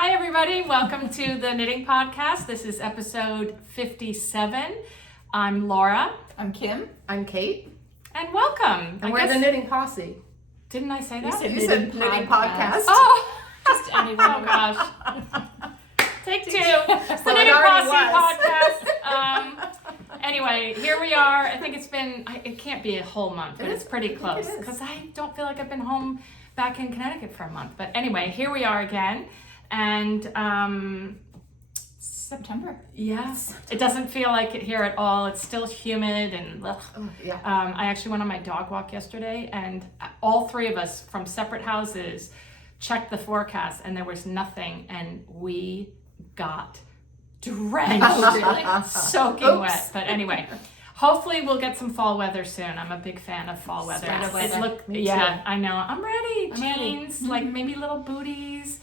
Hi everybody, welcome to the Knitting Podcast. This is episode 57. I'm Laura. I'm Kim. I'm Kate. And welcome. And we're the Knitting Posse. Didn't I say that? You said Knitting Podcast. Oh! Just anyone. Oh gosh. Take two. It's the Knitting Posse Podcast. Anyway, here we are. I think it can't be a whole month, but it's pretty close. Because I don't feel like I've been home back in Connecticut for a month. But anyway, here we are again. And September. Yes. It doesn't feel like it here at all. It's still humid and ugh. Oh, yeah. I actually went on my dog walk yesterday and all three of us from separate houses checked the forecast and there was nothing and we got drenched, soaking wet. But anyway, hopefully we'll get some fall weather soon. I'm a big fan of fall weather. Yeah, I know. I'm ready. I'm ready. Jeans, like maybe little booties,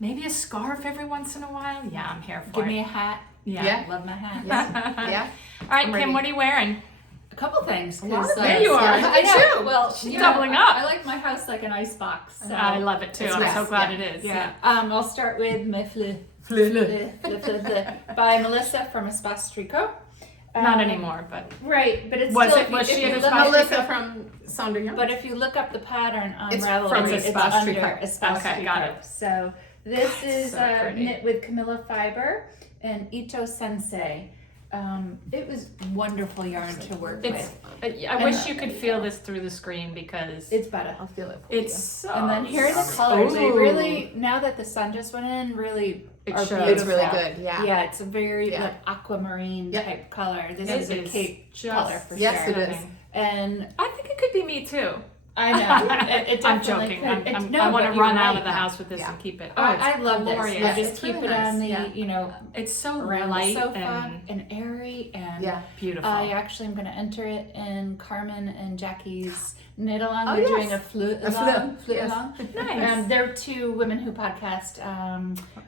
maybe a scarf every once in a while. Yeah, I'm here for Give it. me a hat. Yeah. Love my hat. Yeah. All right, Kim, what are you wearing? A couple things. There you are. I know. Well, She's doubling up. I like my house like an ice box. So. I love it too. I'm so glad it is. Yeah. I'll start with my Fleur by Melissa from Espace Tricot. Not anymore, but right, but it's was still, it? Was she in Melissa Melissa? from Sandnes Yarn? But if you look up the pattern on It's Ravelry, from it's Espace under Tricot. Espace Okay, Tricot. got it. So this is so pretty. knit with Camilla fiber and Ito Sensei. It was wonderful yarn to work with. I wish you could feel this through the screen because It's better. I'll feel it. it's so. And then here are the colors. They Ooh. really, now that the sun just went in, really It are shows. beautiful. It's really good. Yeah. Yeah, it's a very Yeah. like aquamarine Yep. type color. This It is a is cape just color for Yes, sure. it is. And I think it could be me too. I know it I'm definitely joking. could. I want but to you're run out right. of the house with this Yeah. and keep it. Oh, it's I love glorious. this. Yeah, You just it's keep really it on nice. the, It's so around light the sofa and and airy and Yeah. beautiful. I actually am going to enter it in Carmen and Jackie's knit along. Oh, They're yes. doing a flute along. Yes. Along. Nice. They're two women who podcast.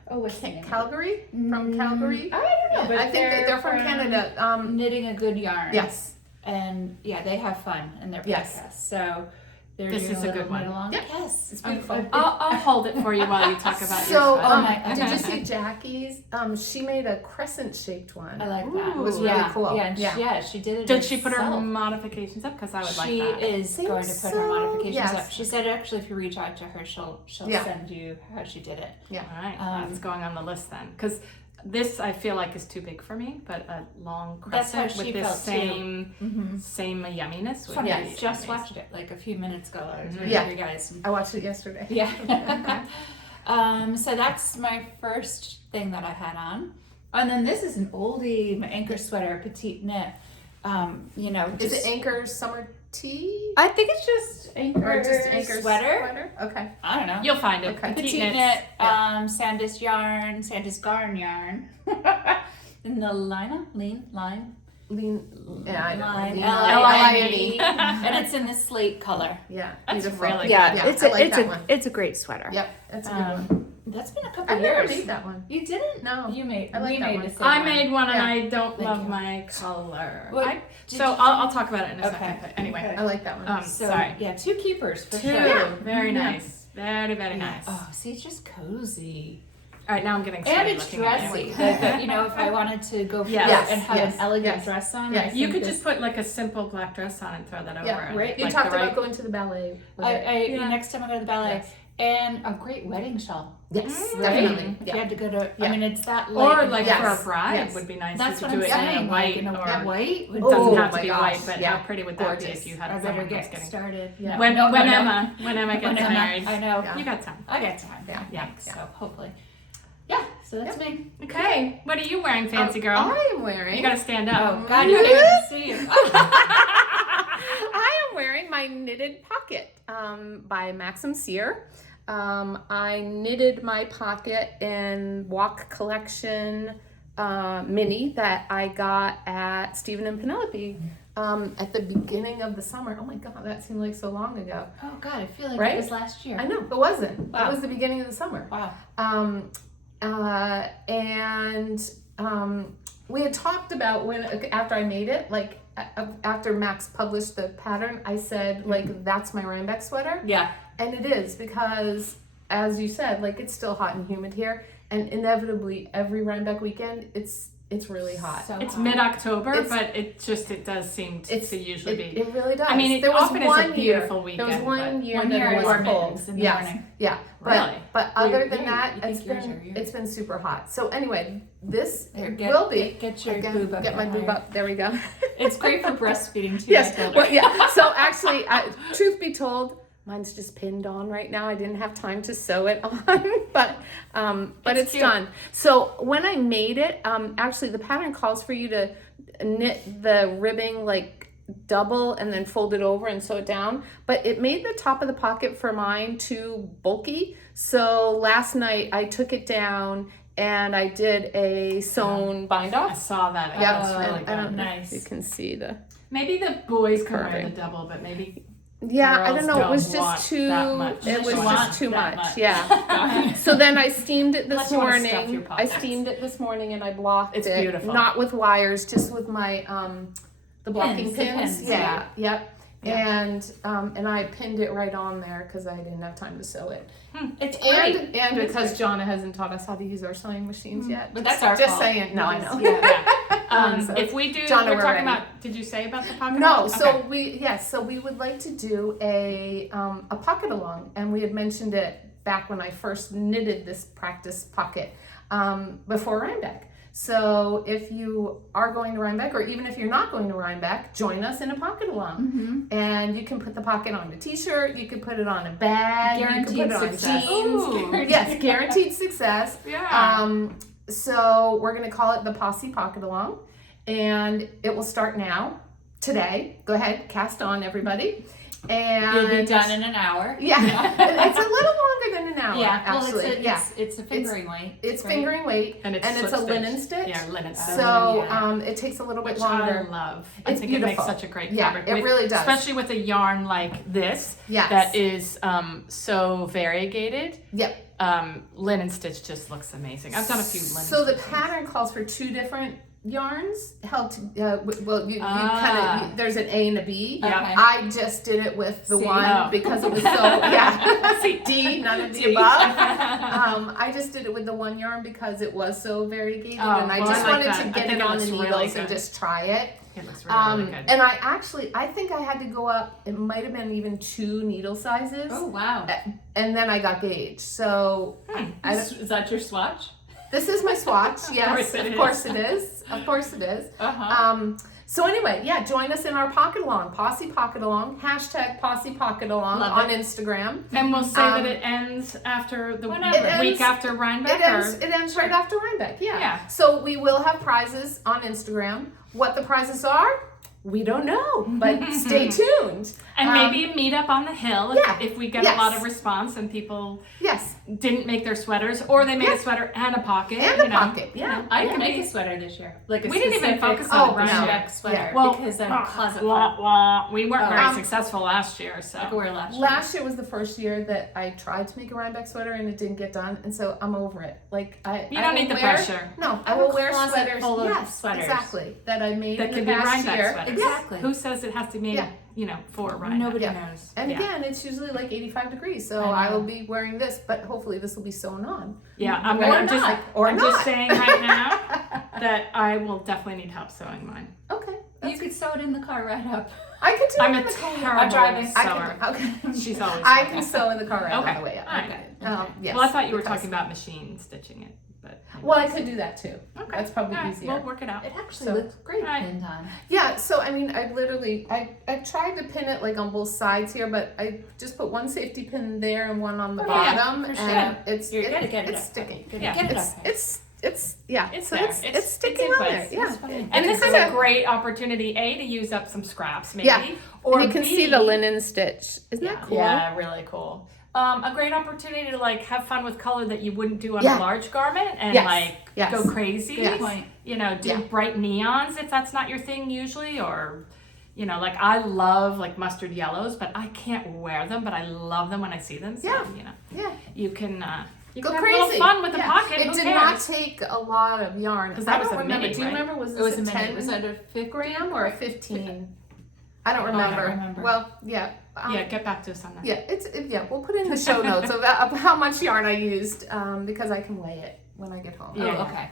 What's the name? Calgary? From Calgary? I don't know, but I think they're from Canada. Knitting a good yarn. Yes. And yeah, they have fun in their podcast. Yes. So they're This doing is a little good one. knit along. Yep. Yes, it's Um, beautiful. I'll hold it for you while you talk about So, your sweater. did you see Jackie's? She made a crescent-shaped one. I like that. Ooh. It was really cool. Yeah, and Yeah. she did it. Did she put her herself. modifications up? Because I would like She that. is Think going to put her so, modifications yes. up. She said actually, if you reach out to her, she'll Yeah. send you how she did it. All right, that's Um, going on the list then. Because this I feel like is too big for me, but a long That's how crescent she with this felt, too. same yumminess. Would Funny, be I just amazing. watched it like a few minutes ago. I was reading Yeah. you guys. I watched it yesterday. Yeah. So that's my first thing that I had on. And then this is an oldie, my Anker sweater, petite knit. Is it Anker Summer Tea? I think it's just Anker, Or just Anker sweater. Okay. I don't know. You'll find it. Okay. Petite Petite knits. knit, Sandnes Yarn, Sandnes Yarn. In the lime. Lean. Yeah, I know. Line, Lean- L-I-N-E. And it's in the slate color. Yeah. That's beautiful. really Yeah, Yeah, it's I like that one. it's a great sweater. Yep. That's a good one. That's been a couple I've never years. made that one. You didn't? No. You made. I like we that made one. the same I one. made one and Yeah. I don't Thank love you. my color. What did you- I'll talk about it in a Okay. second. But anyway, Okay. I like that one. So sorry. yeah, two keepers for Two. sure. Yeah. Very Yeah. nice. Very, very nice. Oh, see, it's just cozy. All right, now I'm getting And sweaty it's looking at dressy. it. If I wanted to go for Yes. it and have Yes. an elegant Yes. dress on, Yes. I You think could this- just put like a simple black dress on and throw that over. Yeah, it. right. You Like talked the right- about going to the ballet. With it. Yeah. next time I go to the ballet. Yes. And a great wedding shawl. Yes, Mm. definitely. If you Yeah. had to go to, Yeah. I mean, it's that light. Or and like fast. for a bride Yes. would be nice. That's you what could I'm do it saying. in a white like in a or white. Would it doesn't Oh have to my be gosh, white, but yeah. how pretty would that be Gorgeous. if you had I better someone who's get getting started. Yeah. when No, when no. Emma When gets Emma- married. I know. Yeah. You got time. I got time. Yeah. Yeah. Yeah. So hopefully. Yeah. So that's me. Okay, what are you wearing, fancy girl? I am wearing. You gotta stand up. Oh God, you can't even see you. I am wearing my knitted pocket by Maxim. I knitted my pocket in Walk Collection mini that I got at Stephen and Penelope at the beginning of the summer. Oh my God, that seemed like so long ago. Oh God, I feel like Right? it was last year. I know, it wasn't. Wow. It was the beginning of the summer. Wow. We had talked about when, after I made it, like after Max published the pattern, I said, like, that's my Rhinebeck sweater. Yeah. And it is because, as you said, like, it's still hot and humid here. and inevitably every Rhinebeck weekend, it's really hot. So It's hot. mid-October, but it does seem to usually be. It really does. I mean, there was often one is a beautiful weekend. There was one year One that year it it was was cold. in the Yes. morning. Yeah. Really? But other than You that, think yours are yours. it's been super hot. So anyway, this Here, will be. Get your Again, boob up. get my higher. boob up. There we go. It's great for breastfeeding too. Yes. I told her. Well, yeah. So actually, truth be told, mine's just pinned on right now. I didn't have time to sew it on, but it's cute. done. So when I made it, actually the pattern calls for you to knit the ribbing like double and then fold it over and sew it down. But it made the top of the pocket for mine too bulky. So last night I took it down and I did a sewn bind I off. saw that. Yeah, That's really I good. don't know Nice. if you can see the. Maybe the boys can wear Curving. the double, but maybe Yeah, I girls don't know. It was don't want just too. that much. It was They just want too that much. much. Yeah. So then I steamed it this Unless you wanna stuff your morning. I pockets. steamed it this morning and I blocked It's it. beautiful. Not with wires, just with my the blocking Pins, pins. the pins, Yeah. yeah. Yep. And I pinned it right on there because I didn't have time to sew it. It's great. And because Jonna hasn't taught us how to use our sewing machines yet. But that's our just fault. saying. No, I know. Yeah. So- If we do, Jonna, we're we're talking ready. about. Did you say about the pocket? No, Okay. so we would like to do a pocket along, and we had mentioned it back when I first knitted this practice pocket before Rhinebeck. So if you are going to Rhinebeck, or even if you're not going to Rhinebeck, join us in a pocket along, and you can put the pocket on a t-shirt, you can put it on a bag, Guaranteed you can put it success. on jeans. Ooh. Yes, guaranteed success. Yeah. So we're going to call it the Posse Pocket Along, and it will start now, today. Go ahead, cast on, everybody. And You'll be done in an hour. Yeah, it's a little longer than an hour. Yeah, actually. well, it's a fingering weight. It's great. fingering weight, and it's a slip linen stitch. stitch. Yeah, linen stitch. So yeah. it takes a little bit Which longer. I love. I It's think it makes beautiful. such a great Yeah, fabric. it really does. Especially with a yarn like this Yes. that is so variegated. Yep. Linen stitch just looks amazing. I've done a few linen So the stitches. pattern calls for two different yarns held to you Ah. kind of there's an A and a B. Yeah. Okay. I just did it with the C. one Oh. because it was so yeah. D, none of the D. above. I just did it with the one yarn because it was so variegated, Oh, and I well, just I like wanted that. to I get think it it on the looks really needles and good. just try it. It looks really good. And I think I had to go up. It might have been even 2 needle sizes, Oh wow. and then I got gauge. So I don't- Is that your swatch? this is my swatch. Yes, course it of is. course it is. Of course it is. Uh-huh. So anyway, yeah, join us in our pocket along, Posse Pocket Along, hashtag Posse Pocket Along Love on it. Instagram. And we'll say that it ends after the Whenever. It week ends- after Rhinebeck. or- It ends right after Rhinebeck, yeah. Yeah. So we will have prizes on Instagram. What the prizes are, we don't know, but stay tuned. And maybe a meetup on the hill if, yeah, if we get yes. a lot of response and people Yes, didn't make their sweaters, or they made Yes. a sweater and a pocket. and you the know. pocket, yeah. I It didn't can make be- a sweater this year. Like a We didn't even specific focus on it this Rhinebeck year. sweater Yeah. Well, because I'm closet wah, fun. wah. We weren't very Um, successful last year, so. I could wear last year. Last year was the first year that I tried to make a Rhinebeck sweater and it didn't get done, and so I'm over it. Like You I don't will need the wear, pressure. No, I have will a wear closet sweaters. full of Yes, sweaters. exactly. That I made That in could the be past Rhinebeck year. sweaters. Exactly. Who says it has to be, Yeah. for Rhinebeck? Nobody Yeah. knows. And Yeah. again, it's usually like 85 degrees, so I I know. will be wearing this, but hopefully this will be sewn on. Yeah, I'm Or gonna not. just, Or I'm not. just saying right now that I will definitely need help sewing mine. Okay. You could sew it in the car right up. I could do I'm it a in the car. terrible driving. sewer. Okay. She's always I sewing. can sew in the car right Okay. on the way up. All right. Okay. Yes. Well, I thought you were because- talking about machine stitching it, but Well, I could do that too. okay. That's probably All right, easier. We'll work it out. It actually So- looks great Right. pinned on. Yeah, so I mean, I tried to pin it like on both sides here, but I just put one safety pin there and one on the Oh, yeah, bottom, for and sure. it's You gotta get it it's up. sticking. Yeah. Get it It's up. it's yeah. It's so there. It's sticking in on there. place. Yeah. It's fine. And this is kinda- a great opportunity, A, to use up some scraps, maybe. Yeah. Or And you can B, see the linen stitch. Isn't Yeah, that cool? yeah, really cool. A great opportunity to like have fun with color that you wouldn't do on Yeah. a large garment and Yes. like Yes. go crazy. Yes. Good point. You know, do Yeah. bright neons if that's not your thing usually, or you know, like I love like mustard yellows, but I can't wear them, but I love them when I see them. So Yeah. you know, Yeah. you can you Go can crazy. have a little fun with the Yeah. pocket. It Who did cares? not take a lot of yarn. 'Cause that I was don't a remember. mini, Do you right? remember? Was It this was a a minute. 10 Was that a 50 gram or a 15? I don't I remember. don't remember. Well, yeah. Yeah, get back to us on that. Yeah, we'll put in the show notes of how much yarn I used because I can weigh it when I get home. Yeah. Oh, okay.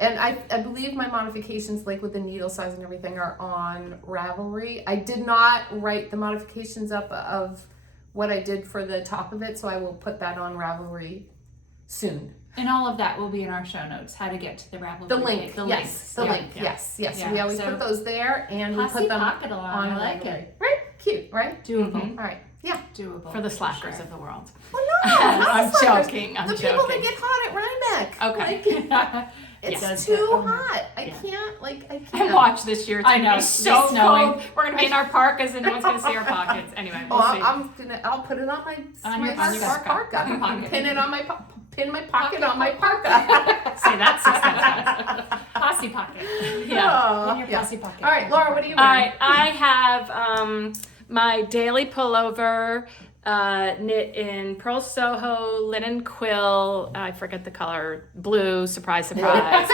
And I believe my modifications, like with the needle size and everything, are on Ravelry. I did not write the modifications up of what I did for the top of it, so I will put that on Ravelry soon. And all of that will be in our show notes, how to get to the Ravelry. The link, The yes, links. the Yeah. link, yes. Yeah. We always So- put those there, and we Posse put them pocket alarm. on I like Ravelry. it. Right? Cute, right? Doable. Mhm. All right. Yeah. Doable. For the slackers sure. of the world. Well, no, not I'm the slackers. joking. I'm the joking. people that get hot at Rhinebeck. Okay. Like, it's Does too it? Oh my- hot. I Yeah. can't. Like, I I can't. watched this year. It's I gonna know. be so It's snowing. cold. We're gonna be in our parkas and no one's gonna see our pockets. Anyway, we'll see. I'll put it on my On your parka. pocket. Pin it on my pin my pocket on my parka. Say that 6 times. Posse pocket. Yeah. In your Yeah. posse pocket. All right, Laura, what are you All wearing? right, I have my daily pullover knit in Purl Soho linen quill. I forget the color. Blue. Surprise, surprise.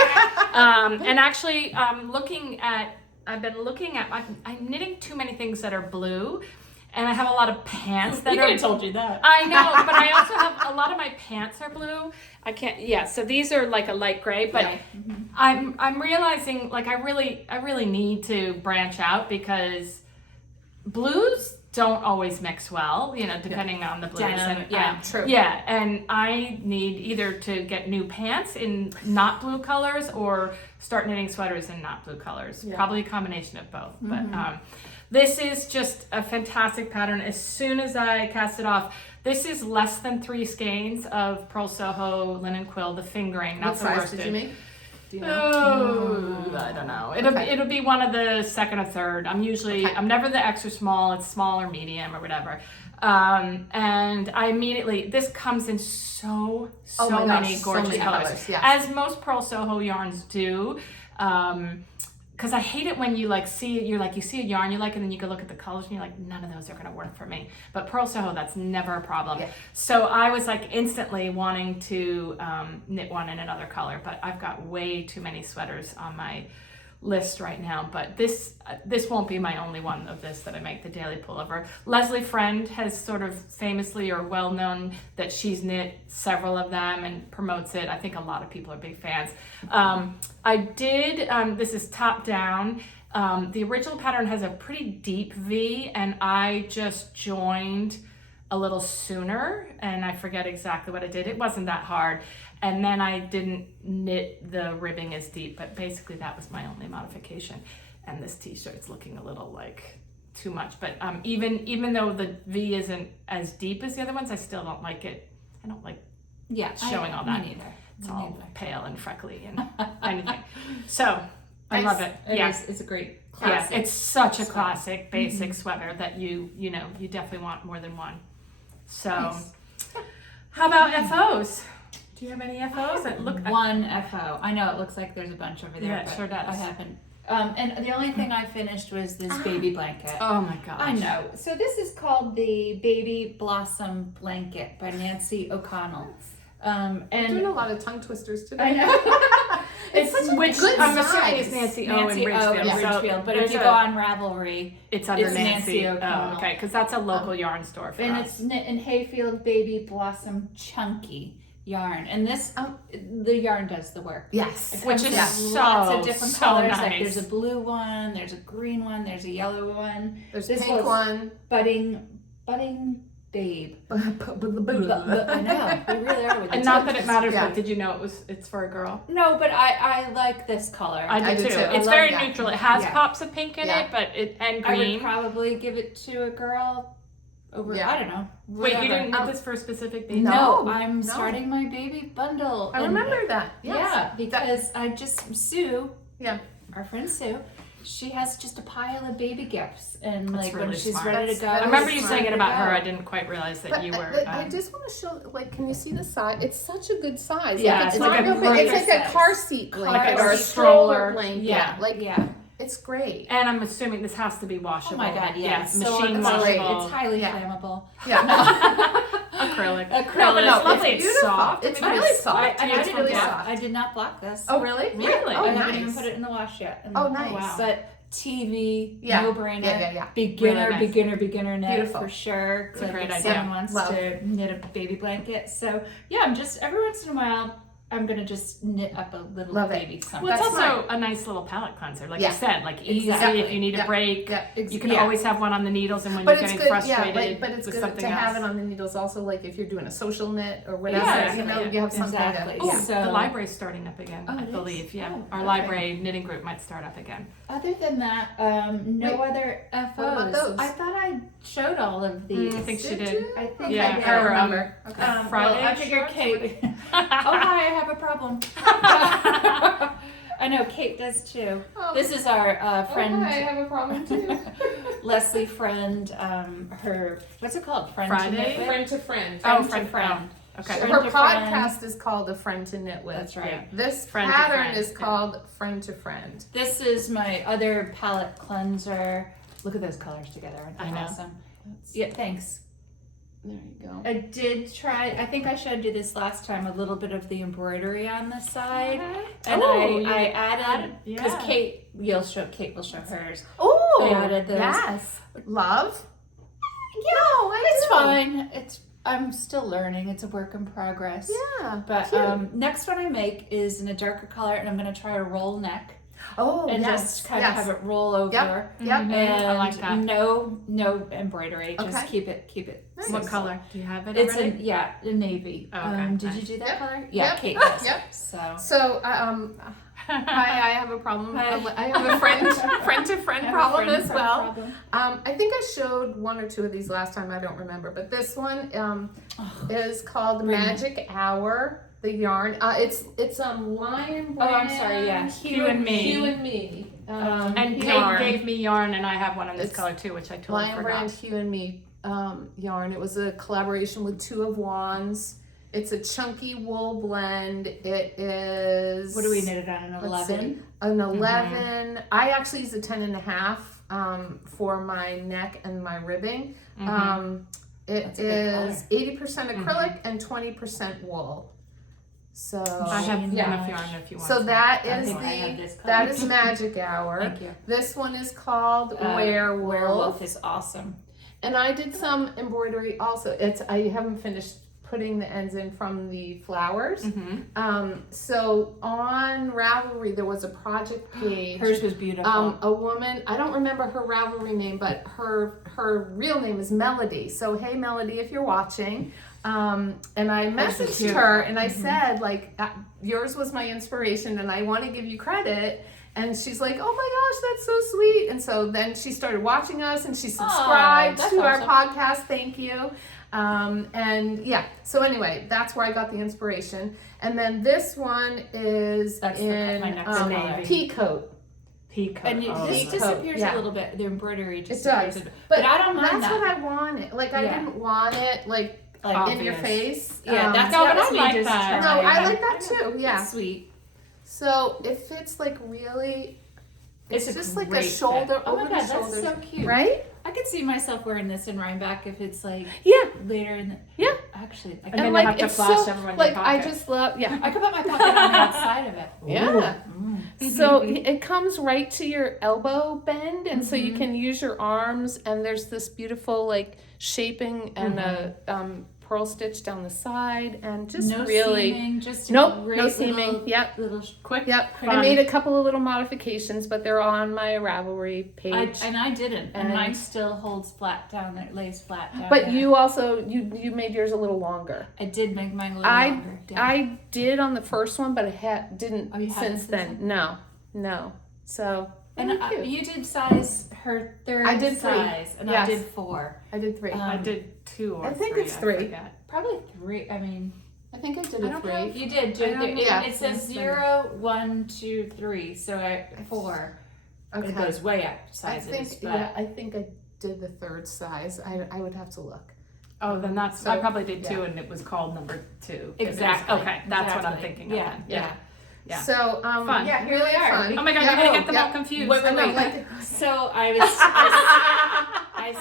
And actually, I'm looking at. I'm knitting too many things that are blue, and I have a lot of pants that We are. could have told you that. I know, but I also have a lot of my pants are blue. I can't. Yeah, so these are like a light gray, but Yeah. I'm realizing like I really need to branch out because blues don't always mix well, you know, depending on the blues. Denim, And, yeah, true. Yeah, and I need either to get new pants in not blue colors or start knitting sweaters in not blue colors. Yeah. Probably a combination of both. But this is just a fantastic pattern. As soon as I cast it off, this is less than 3 skeins of Purl Soho linen quill, the fingering, not What the size worsted. did you make? Do you know? Oh, I don't know. Okay. It'll be one of the second or third. Okay. I'm never the extra small. It's small or medium or whatever. And I immediately, this comes in so Oh my gosh, many so gorgeous many colors. colors, yes. As most Purl Soho yarns do. Because I hate it when you see a yarn you like and then you go look at the colors and you're like, none of those are going to work for me. But Purl Soho, that's never a problem. Yeah. So I was like instantly wanting to knit one in another color, but I've got way too many sweaters on my list right now. But this won't be my only one of this that I make, the daily pullover. Leslie Friend has sort of famously or well known that she's knit several of them and promotes it. I think a lot of people are big fans. I did, this is top down. The original pattern has a pretty deep V and I just joined a little sooner and I forget exactly what I did. It wasn't that hard. And then I didn't knit the ribbing as deep, but basically that was my only modification. And this t-shirt's looking a little like too much. But even though the V isn't as deep as the other ones, I still don't like it. I don't like showing all that. Me neither. It's Me all neither. pale and freckly and anything. So I love it. It's a great classic. Yeah, it's such a classic basic sweater that you definitely want more than one. So Nice. how about FOs? Do you have any FOs that look? One FO. I know it looks like there's a bunch over there. Yeah, it but sure does. I haven't. And the only thing I finished was this baby blanket. Oh my gosh. I know. So this is called the Baby Blossom Blanket by Nancy O'Connell. I'm doing And a lot of tongue twisters today. I know. It's such a which good I'm size. assuming is Nancy O in Nancy Ridgefield. O in So Ridgefield. But there's if you a- go on Ravelry, it's under it's Nancy. Nancy O'Connell. Oh, okay, because that's a local yarn store for and us. it's knit in Hayfield Baby Blossom Chunky yarn. And this, the yarn does the work. Yes. Which is There's so, lots of different so colors. nice. Like there's a blue one, there's a green one, there's a yellow one. There's This pink was- one. Budding babe. I I know. We really are with the And not that it touches. matters, Yeah. but did you know it's for a girl? No, but I like this color. I do too. I It's love very that. neutral. It has Yeah. pops of pink in Yeah. it, but and I would green. probably give it to a girl over, Yeah. I don't know. Wait, you whatever. didn't knit this for a specific baby? No, No, I'm no. starting my baby bundle. I and- remember that. Yes. Yeah, because I just, Sue, Yeah. our friend Sue, she has just a pile of baby gifts. And That's like when really she's smart. ready to go. That's- I remember you Smart saying it to about her. go. I didn't quite realize that But you were. I just want to show, like, can you see the size? It's such a good size. Yeah, it's it's not like a real big. It's perfect like a size. car seat blanket Car or a seat. stroller blanket. Yeah. Like, Yeah. it's great. And I'm assuming this has to be washable. Oh my God, yeah. Yeah, It's so machine it's great. washable. It's highly Yeah. flammable. Yeah. Acrylic. Acrylic. No, but No, it's lovely. it's It's beautiful. soft. It's I mean, really soft. And It's I really didn't soft. I did not block this. Oh, really? Really? Oh, I nice. haven't even put it in the wash yet. And- Oh, nice. wow. But TV, Yeah. no brainer. Yeah. Beginner, Really nice. beginner knit Beautiful. for sure. It's a great if idea. someone wants Love. to knit a baby blanket. So yeah, I'm just every once in a while I'm gonna just knit up a little Love it. baby something. Well, it's That's also a nice little palette cleanser, like Yeah. you said, like easy Exactly. if you need a break. Yeah. You can Yeah. always have one on the needles, and when But you're it's getting good, yeah. frustrated But it's with good to something have else. it on the needles also, like if you're doing a social knit or whatever. Yeah, you know, yeah. you have something Exactly. to. Oh, Yeah. So- the library's starting up again, Oh, I it is? believe. Yeah, Oh, our okay. library knitting group might start up again. Other than that, no Wait, other FOs. what about those? I thought I showed all of these. I think she Did did. you? I think Yeah, I did. I don't remember. Okay. Friday Well, I figure shorts? Kate. Oh hi, I have a problem. I know Kate does too. Oh. This is our friend. I have a problem too. Leslie friend, her, what's it called? Friend Friday? to knit with? Friend to friend. Oh, Friend to friend. Okay. Friend Her to friend. podcast is called A Friend to Knit With. That's right. This Friend to pattern friend, is yeah. called Friend to Friend. This is my other palette cleanser. Look at those colors together. Aren't they I know. awesome? Yeah, thanks. There you go. I did try, I think I showed you this last time, a little bit of the embroidery on the side. And Oh, you I added, because yeah. Kate will show hers. Oh, I added those. yes. Love? It's fine. I'm still learning. It's a work in progress. Yeah. But cute. next one I make is in a darker color, and I'm going to try a roll neck Oh, and yes. just kind of have it roll over. Yep. And I like that. no embroidery. Just Okay. keep it. Nice. What color? Do you have it It's already? a navy. Oh, okay. Did you Nice. do that Yep. color? Yeah, Yep. Kate does. Yep. So So, hi, I have a problem. Hi. I have a friend to friend problem as well. Problem. I think I showed one or two of these last time. I don't remember, but this one is called Magic Hour. The yarn. It's Lion Brand. Oh, I'm sorry, yeah. Hue and Me. Hue and Me. And Kate yarn. gave me yarn, and I have one in this It's color too, which I totally Lion forgot. Brand Hue and Me yarn. It was a collaboration with Two of Wands. It's a chunky wool blend. It is. What do we knit it on? An let's see, 11? An 11. I actually use a 10.5 for my neck and my ribbing. It That's a good is 80% acrylic and 20% wool. So I have Yeah. enough yarn if you want. So some. that I is think I have this color. that is Magic Hour. Thank you. This one is called Werewolf. Werewolf is awesome. And I did some embroidery also. I haven't finished putting the ends in from the flowers. So on Ravelry there was a project page. Hers was beautiful. A woman, I don't remember her Ravelry name, but her real name is Melody. So hey Melody, if you're watching. And I messaged her and I said like, yours was my inspiration and I want to give you credit. And she's like, oh my gosh, that's so sweet. And so then she started watching us and she subscribed that's to our awesome. podcast. Thank you. And yeah, so anyway, that's where I got the inspiration. And then this one is That's my in next color. Peacoat. Peacoat. And this Peacoat, disappears yeah. a little bit. The embroidery It disappears. does. A bit. But I don't mind That's that. what I wanted. Like I Yeah. didn't want it like Like, in your obvious. face. yeah, that's No, that but was I me like just that. No, trying. I like that too. Yeah. It's sweet. So it fits like really. It's a just like a great shoulder fit. Oh my over god, the that's shoulders, so cute. right? I could see myself wearing this in Rhinebeck if it's like Yeah. later in the. Yeah. Actually, I And could, then like you have to it's flash so everyone like your I pocket. just love I could put my pocket on the outside of it. Yeah. Mm. So it comes right to your elbow bend, and so you can use your arms. And there's this beautiful like shaping and a purl stitch down the side, and just No really seaming, just a nope, great no seaming. little- Yep. Little Quick. Yep. I fun. made a couple of little modifications, but they're on my Ravelry page. I didn't, and mine And- still holds flat down there, lays flat down. but there. you also you made yours a little longer. I did make mine a little I longer. Yeah. I did on the first one, but I didn't Oh, you haven't since since then. No. So and very cute. you did size her third I did 3. size, and Yes. I did 4. I did 3. I did 2 or I think 3. it's 3. forget. Probably 3. I mean, I think I did I a don't 3. know if you did. I don't know. Yeah. It says 0, 1, 2, 3. So 4. Okay. It goes way up I sizes. think but I think I did the 3rd size. I would have to look. Oh, then that's. So, I probably did 2, yeah. and it was called number 2. If it was- Exactly. Okay, that's what I'm Exactly. thinking of. Yeah. Then. Yeah. Yeah. So Fun. yeah, Here they are. fun. Oh my god, Yeah. you're gonna get them Yeah. all confused. Wait, I know, wait. like, So I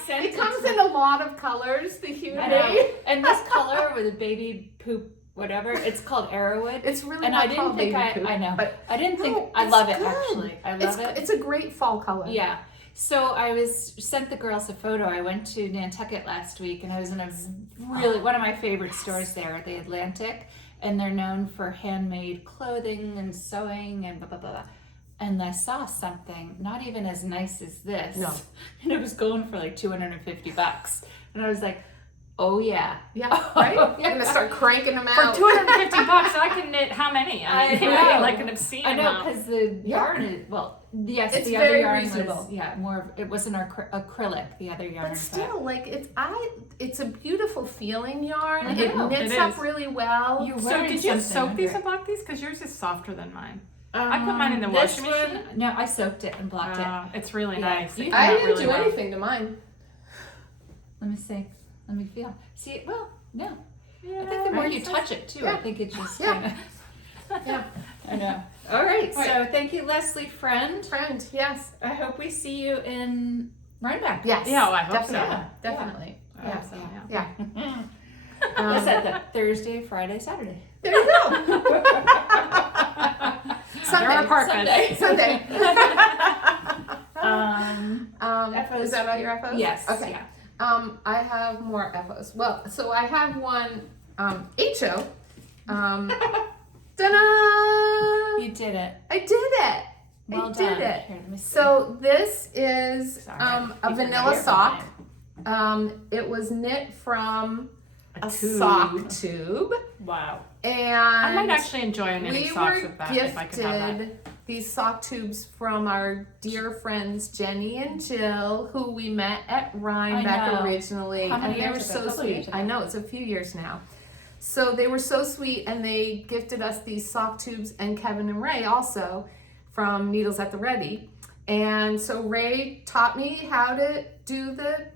sent it comes in a lot of colors. The hue I know. day. And this color with a baby poop, whatever, it's called Arrowwood. It's really And not I didn't called think baby poop, I know. but I didn't think No, I it's love it good. actually. I love it. It's a great fall color. Yeah. So I sent the girls a photo. I went to Nantucket last week and I was in a really one of my favorite stores there, the Atlantic. and they're known for handmade clothing and sewing and blah, blah, blah, blah. And I saw something not even as nice as this. No. And it was going for like $250. And I was like, oh yeah. Yeah, right? Oh, You're gonna start cranking them For out. $250, I can knit how many? I mean, I know. like an obscene I know, amount. because the yarn is, well, yes, It's the other very yarn reasonable. was, yeah, more of, it wasn't acrylic, the other yarn. But still, like it's a beautiful feeling yarn. I It know. knits It up is. really well. You're So wearing did you something soak under these it. and block these? Because yours is softer than mine. I put mine in the This washing machine. one, no, I soaked it and blocked it. It's really Yeah. nice. It You- came I out didn't really do well. anything to mine. Let me see. Let me feel. See, well, no. Yeah, I think the more right? you touch it too, Yeah. I think it just Yeah. kind of. Yeah. I know. All right. All So thank you, Leslie, friend. Friend, yes. I hope we see you in Rhinebeck. Yes. Yeah, well, I hope so. definitely. Yeah. Definitely. I hope so, Yeah. What's that? The Thursday, Friday, Saturday. There you go. There are Sunday. apartments. Sunday. FOs. Is that all your FOs? Yes. Okay. Yeah. I have more FOs. Well, so I have one HO. Ta-da! You did it. I did it. Well I done. did it. Here, let me see. So this is Sorry, a you forgot vanilla your sock. name. It was knit from a tube. sock tube, Wow. and I might actually enjoy knitting we socks were with that if I could have that. gifted these sock tubes from our dear friends Jenny and Jill, who we met at Rhinebeck know. originally, How many and they were years ago? so A couple sweet. years ago. I know, it's a few years now. So they were so sweet, and they gifted us these sock tubes, and Kevin and Ray also, from Needles at the Ready. And so Ray taught me how to do the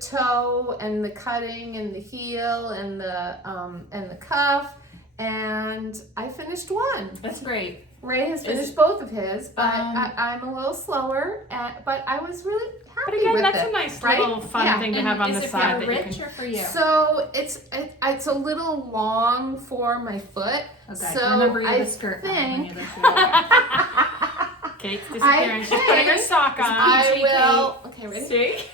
toe and the cutting and the heel and the cuff, and I finished one. That's great. Ray has Is finished it- both of his, but Um, I'm a little slower. But I was really happy But again, with that's it. a nice right? little fun Yeah. thing to And have on is the it side for that Rich you or for you? So it's a little long for my foot. Okay. So Remember you have I a skirt on when you think lift your leg. can. Kate's disappearing. She's putting her think sock on. I will. Okay, ready? See?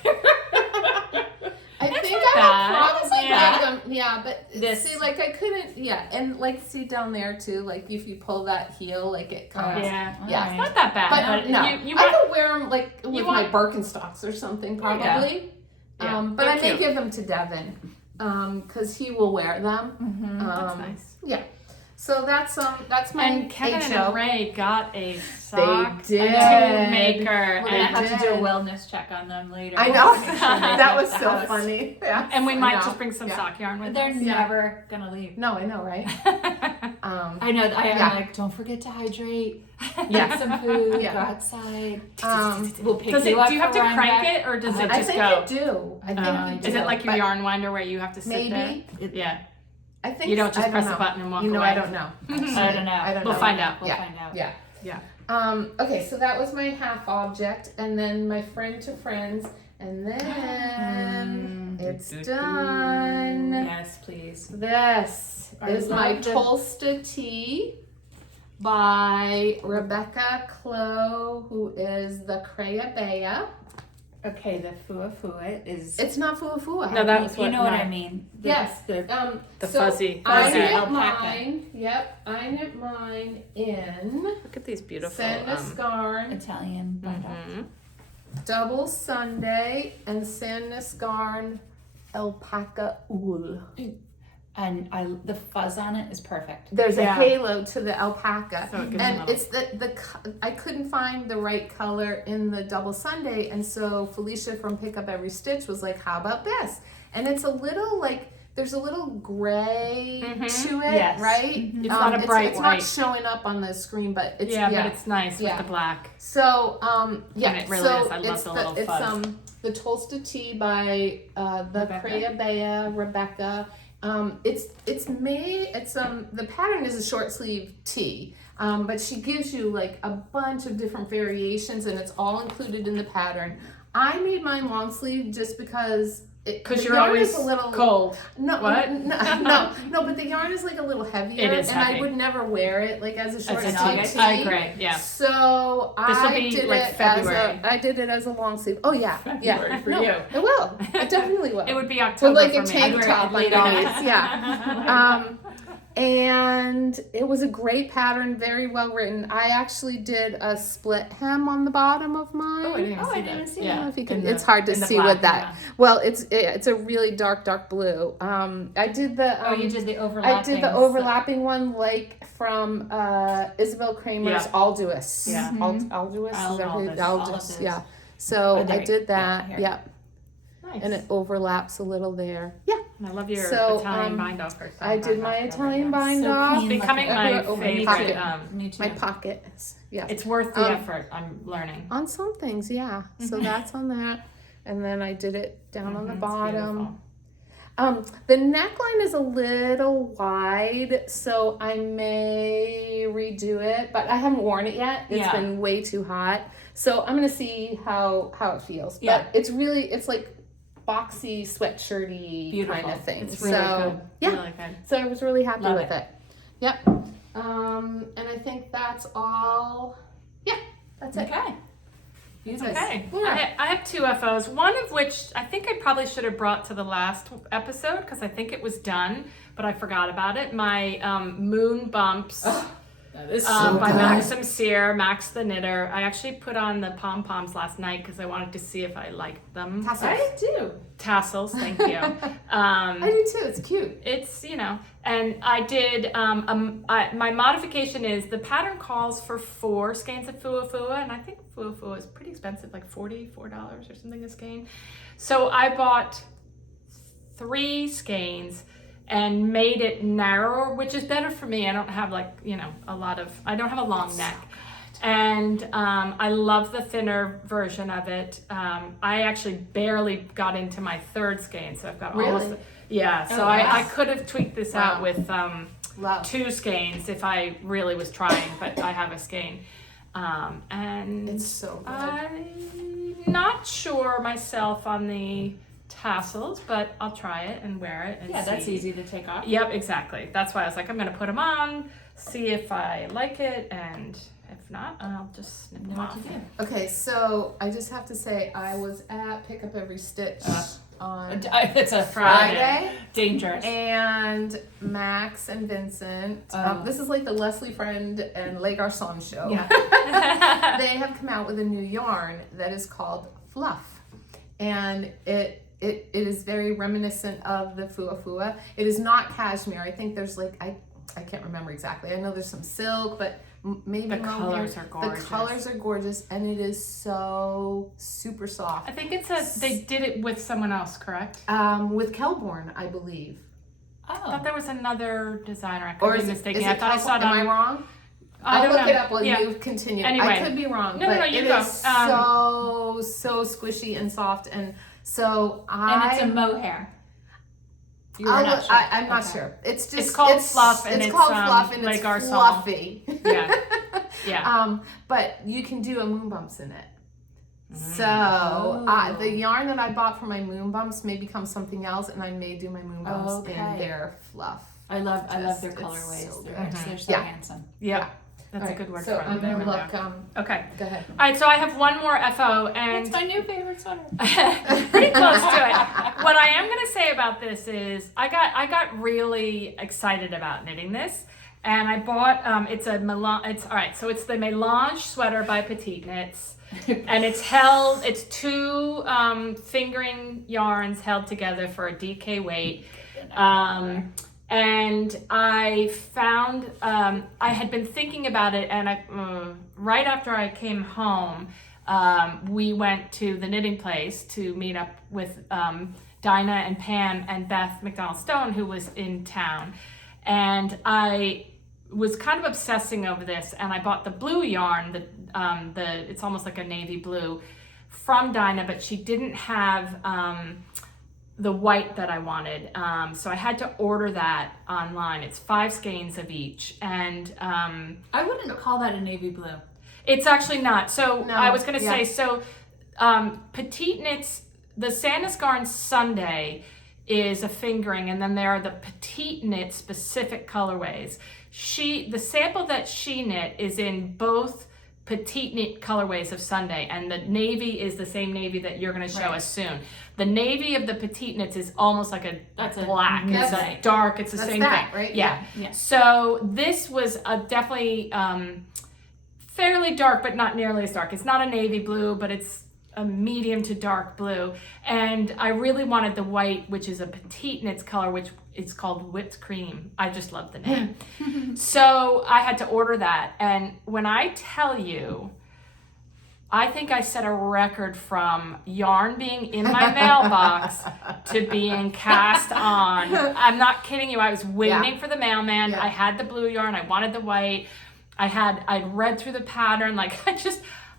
I It's think not I bad. will probably Yeah. make them. Yeah, but This- see, like I couldn't. Yeah, and like see down there too. Like if you pull that heel, like it comes. Yeah. Yeah. All It's right. not that bad. But no, you I want, could wear them like with my want- Birkenstocks or something There you go. probably. Yeah, But they're I may cute. give them to Devin, because he will wear them. Mm-hmm. That's nice. Yeah. So that's my And Kevin HO. and Ray got a sock did. tube maker. Well, We're gonna And, have to do a did. wellness check on them later. I know. Make sure they That leave was the so house. funny. Yeah. and we I might know. just bring some Yeah. sock yarn with They're us. Yeah. never gonna leave. No, I know, right? I know. I'm Yeah. like, don't forget to hydrate. Yeah. Get some food. Yeah. Go outside. Um, We'll pick Does you it, up do you have for to crank Rhinebeck. it or does it I just think go? you do. I think you do. Is it like your but yarn winder where you have to sit there? Maybe. Yeah. I think You don't just I press know. a button and walk You know, away. I don't know. I don't know. I don't We'll know. find out. We'll Yeah. find out. Yeah. Yeah. Okay, so that was my half object, and then my friend to friends, and then it's done. Yes, please. This I is my love the- Tolsta Tee by Rebecca Clow, who is the creabea. Okay, the Fuwa is. It's not Fuwa. No, that was you what know what my- I mean. Yes. The The so fuzzy. I fuzzy knit alpaca. mine. Yep, I knit mine in Look at these beautiful. Sandnes Yarn Italian. Mhm. Double Sunday and Sandnes Yarn Alpaca Wool. And the fuzz on it is perfect. There's Yeah. a halo to the alpaca, So it gives and them a- it's I couldn't find the right color in the Double Sunday, and so Felicia from Pick Up Every Stitch was like, "How about this?" And it's a little like there's a little gray to it, Yes. right? It's not a bright it's white. not showing up on the screen, but it's Yeah, but it's nice Yeah. with the black. So, yeah, And it really so is. I love it's the little fuzz. It's the Tolsta Tee by the Rebecca. creabea Rebecca. The pattern is a short sleeve tee, but she gives you like a bunch of different variations, and it's all included in the pattern. I made mine long sleeve just because Because the you're yarn always is a little cold. No, What? no, but the yarn is like a little heavier, It is and heavy. I would never wear it like as a short As a sleeve tee. tee. I agree. Yeah. So This'll I be did like it February. I did it as a long sleeve. Oh yeah, February for no, you. It will. It definitely will. It would be October With like for a me. tank I'd wear it top late underneath. August. Yeah. And it was a great pattern, very well written. I actually did a split hem on the bottom of mine. Oh, I didn't see that. I don't know if you can. It's hard to see with that. Yeah. Well, it's a really dark blue. I did the. you did the overlapping. I did the overlapping one, like from Isabel Kramer's Alduis. Yeah. Alduis. Aldous. Yeah. So I did that. here. Yeah. Nice. And it overlaps a little there. Yeah. And I love your So, Italian bind off. I did my Italian bind So off. clean. Becoming my favorite. pocket. Me too. My pocket. Yeah. It's worth the effort. I'm learning. On some things, yeah. So that's on that. And then I did it down on the It's bottom. beautiful. The neckline is a little wide, so I may redo it, but I haven't worn it yet. It's been way too hot. So I'm gonna see how it feels. Yeah. But it's like boxy, sweatshirty kind of thing. It's really good. Yeah. Really good. So I was really happy Love with it. Yep. And I think that's all. Yeah, that's it. Okay. Okay. Yeah. I have two FOs, one of which I think I probably should have brought to the last episode because I think it was done, but I forgot about it. My Moonbumps That is by Maxim Sear, Maxtheknitter. I actually put on the pom-poms last night because I wanted to see if I liked them. I do. Tassels, thank you. I do too. It's cute. It's, and I did, my modification is the pattern calls for 4 skeins of Fuwa, and I think Fuwa is pretty expensive, like $44 or something a skein. So I bought 3 skeins and made it narrower, which is better for me. I don't have I don't have a long neck. And I love the thinner version of it. I actually barely got into my 3rd skein, so I've got almost. Yeah, so I could have tweaked this out with 2 skeins if I really was trying, but I have a skein. And It's so good. I'm not sure myself on the tassels, but I'll try it and wear it and see. that's easy to take off. Yep, exactly. That's why I was like, I'm going to put them on, see if I like it, and if not, I'll just snip them off. Okay, so I just have to say I was at Pick Up Every Stitch on It's a Friday. Dangerous. And Max and Vincent, this is like the Leslie Friend and Les Garçons show. Yeah. They have come out with a new yarn that is called Fluff. And it is very reminiscent of the Fuwa. It is not cashmere. I think there's I can't remember exactly. I know there's some silk, but maybe The colors are gorgeous. The colors are gorgeous, and it is so super soft. I think they did it with someone else, correct? With Kelborn, I believe. I thought there was another designer. I Or could is be it, mistaken. is I it thought I saw it Am on. I wrong? I I'll don't look know. it up while Yeah. you continue. Anyway. I could be wrong, No, but you it go. is so squishy and soft, and so And it's a mohair. I'm not sure. It's just It's called Fluff, and it's it's called Fluff, and Les it's Garçons. fluffy. Yeah. Yeah. But you can do a Moonbumps in it. So the yarn that I bought for my Moonbumps may become something else, and I may do my Moonbumps in their Fluff. I love their It's colorways. so They're so handsome. Yeah. That's All a right, good word so for it. I'm gonna look. Okay. Go ahead. All right, so I have one more FO, and It's my new favorite sweater. pretty close to it. What I am going to say about this is I got really excited about knitting this, and I bought it's the Melange Sweater by Petiteknit, and it's 2 fingering yarns held together for a DK weight. And I found I had been thinking about it, and right after I came home, we went to the knitting place to meet up with Dinah and Pam and Beth McDonald Stone, who was in town, and I was kind of obsessing over this, and I bought the blue yarn, it's almost like a navy blue, from Dinah, but she didn't have the white that I wanted, so I had to order that online. It's 5 skeins of each, and I wouldn't call that a navy blue. it's actually not. So No, I was going to yeah. say, Petiteknit's, the Sandnes Yarn Sunday is a fingering, and then there are the Petiteknit specific colorways. The sample that she knit is in both Petiteknit colorways of Sunday, and the navy is the same navy that you're going to show us soon. The navy of the Petiteknits is almost like a black. It's a dark. It's the same thing, right? Yeah. So this was definitely fairly dark, but not nearly as dark. It's not a navy blue, but it's a medium to dark blue. And I really wanted the white, which is a Petiteknits color, which is called Whipped Cream. I just love the name. So I had to order that. And when I tell you, I think I set a record from yarn being in my mailbox to being cast on. I'm not kidding you. I was waiting for the mailman. I had the blue yarn. I wanted the white. I'd read through the pattern. Like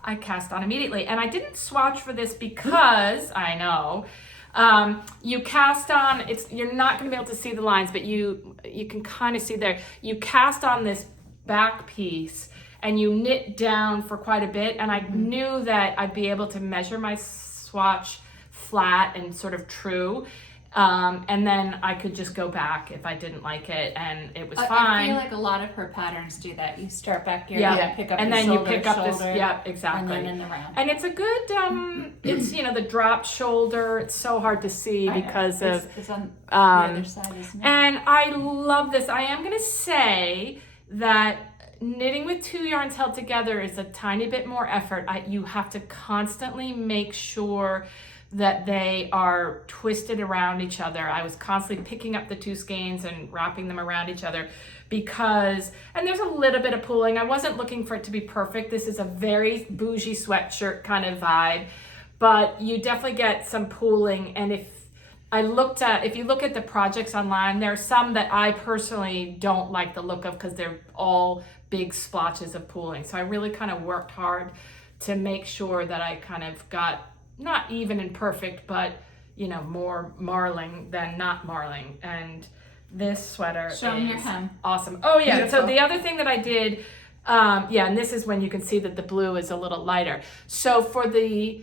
I cast on immediately. And I didn't swatch for this because I know you cast on, you're not going to be able to see the lines, but you can kind of see there. You cast on this back piece and you knit down for quite a bit. And I knew that I'd be able to measure my swatch flat and sort of true. And then I could just go back if I didn't like it, and it was fine. I feel like a lot of her patterns do that. You start back here, and pick up and the then shoulder, you pick up this, exactly. And then in the round. And it's a good, it's, the dropped shoulder. It's so hard to see because of, it's on the other side, isn't it? And I love this. I am going to say that knitting with two yarns held together is a tiny bit more effort. You have to constantly make sure that they are twisted around each other. I was constantly picking up the two skeins and wrapping them around each other and there's a little bit of pooling. I wasn't looking for it to be perfect. This is a very bougie sweatshirt kind of vibe, but you definitely get some pooling. And if you look at the projects online, there are some that I personally don't like the look of because they're all big splotches of pooling. So I really kind of worked hard to make sure that I kind of got not even and perfect, but more marling than not marling. And this sweater is your hem. Awesome. Oh yeah. Beautiful. So the other thing that I did, and this is when you can see that the blue is a little lighter. So for the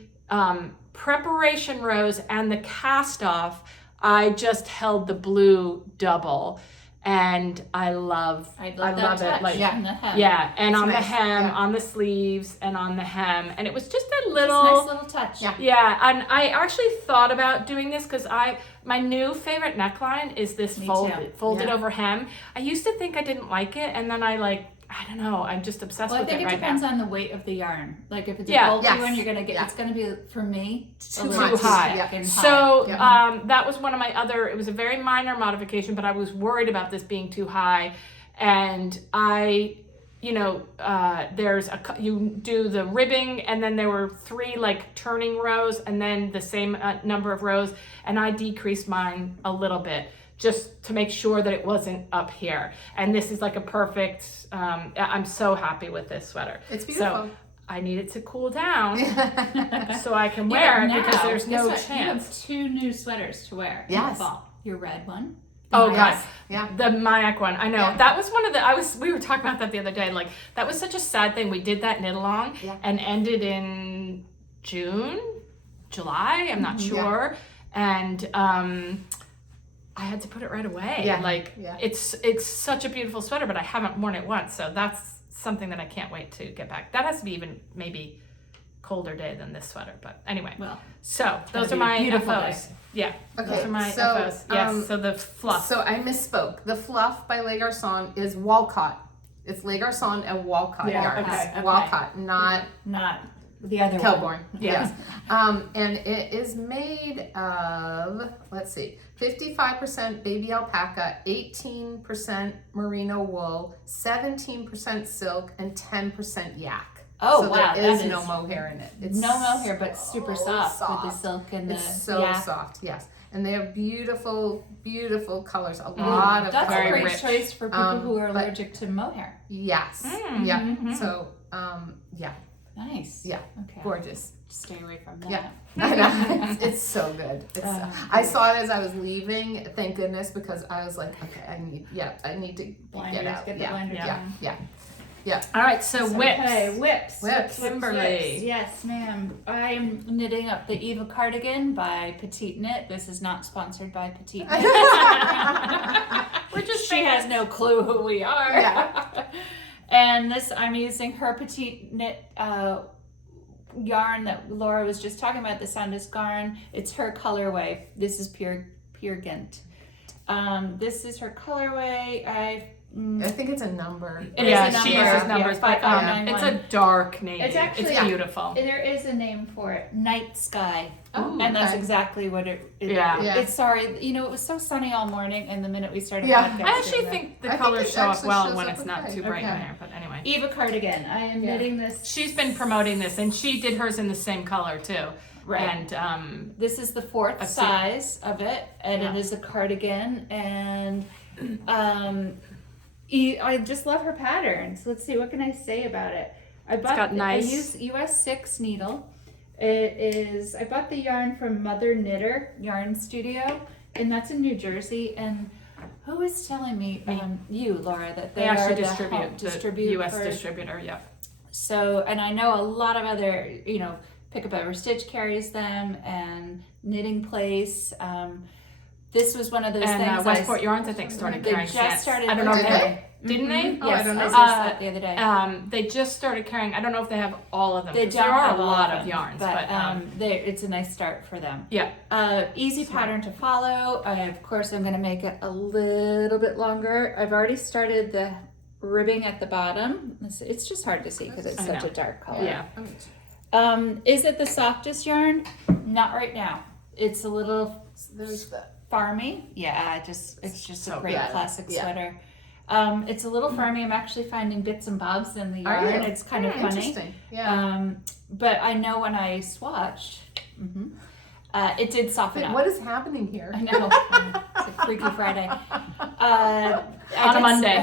preparation rows and the cast off, I just held the blue double. And I love it. Like, on the hem. Yeah, and it's on nice. the hem, on the sleeves, and on the hem. And it was just a little... Nice little touch. Yeah, and I actually thought about doing this because my new favorite neckline is this folded over hem. I used to think I didn't like it, and then I don't know, I'm just obsessed with it right now. I think it depends on the weight of the yarn. Like if it's a bulky one, you're going to get, it's going to be, for me, too high. So that was one of my it was a very minor modification, but I was worried about this being too high. And you do the ribbing, and then there were 3 turning rows, and then the same number of rows, and I decreased mine a little bit just to make sure that it wasn't up here. And this is like a perfect, I'm so happy with this sweater. It's beautiful. So I need it to cool down so I can wear it because there's no chance. You have 2 new sweaters to wear in the fall. Your red one. Oh God, yeah, the Mayak one. I know that was one of the. We were talking about that the other day. Like that was such a sad thing. We did that knit along and ended in June, July. I'm not sure, and I had to put it right away. It's such a beautiful sweater, but I haven't worn it once, so that's something that I can't wait to get back. That has to be even maybe colder day than this sweater, but anyway. Well, so those are my FOs. Yeah. Okay. Those are my FOs. Yes. So the fluff. So I misspoke. The fluff by Les Garçons is Walcott. It's Les Garçons and Walcott yarns. Okay. Walcott, not the other Kelborn. one. Yes. And it is made of, 55% baby alpaca, 18% merino wool, 17% silk, and 10% yak. Oh, so wow. There is no mohair in it. It's no mohair, but super soft with the silk and the soft, yes. And they have beautiful, beautiful colors. A lot of That's color. a great rich. choice for people who are allergic to mohair. Yes. Yeah. So, Nice. Yeah. Okay. Gorgeous. Stay away from that. Yeah. I know. It's so good. I saw it as I was leaving. Thank goodness, because I was like, okay, I need to get out. Get the blinders on. Yeah. All right. So whips. Okay, whips. Kimberly. Yes, ma'am. I'm knitting up the Eva Cardigan by Petiteknit. This is not sponsored by Petiteknit. We're just she has no clue who we are. Yeah. And this, I'm using her Petiteknit yarn that Laura was just talking about, the Sandnes Yarn. It's her colorway. This is pure Gint. This is her colorway. I think it's a number. It is a number. She uses numbers, but it's a dark navy. It's actually beautiful. There is a name for it, Night Sky. Oh, and that's exactly what it it's. Sorry, you know, it was so sunny all morning, and the minute we started podcasting, I actually think the colors show up well when it's not too bright in there, but anyway. Eva Cardigan, I am knitting this. She's been promoting this, and she did hers in the same color too. Right. And this is the 4th size of it, and it is a cardigan, and I just love her patterns. Let's see, what can I say about it? I use US 6 needle. I bought the yarn from Mother Knitter Yarn Studio, and that's in New Jersey. And who was telling me, you, Laura, that they actually distribute the US distributor, So, and I know a lot of other, you know, Pick Up Ever Stitch carries them, and Knitting Place. This was one of those things. And Westport Yarns, I think, started carrying. They just started. I don't know if they didn't they? Yes, I don't know. I saw that the other day. They just started carrying. I don't know if they have all of them. They There don't are have a all lot of of them, yarns, but but it's a nice start for them. yeah. Easy pattern to follow. Of course, I'm going to make it a little bit longer. I've already started the ribbing at the bottom. It's just hard to see because it's such a dark color. Yeah. Is it the softest yarn? Not right now. It's a little farmy. Yeah, it's just a great classic sweater. It's a little farmy. I'm actually finding bits and bobs in the yarn. It's kind of funny. Interesting. Yeah. But I know when I swatched, it did soften up. What is happening here? I know. It's a Freaky Friday. On a Monday.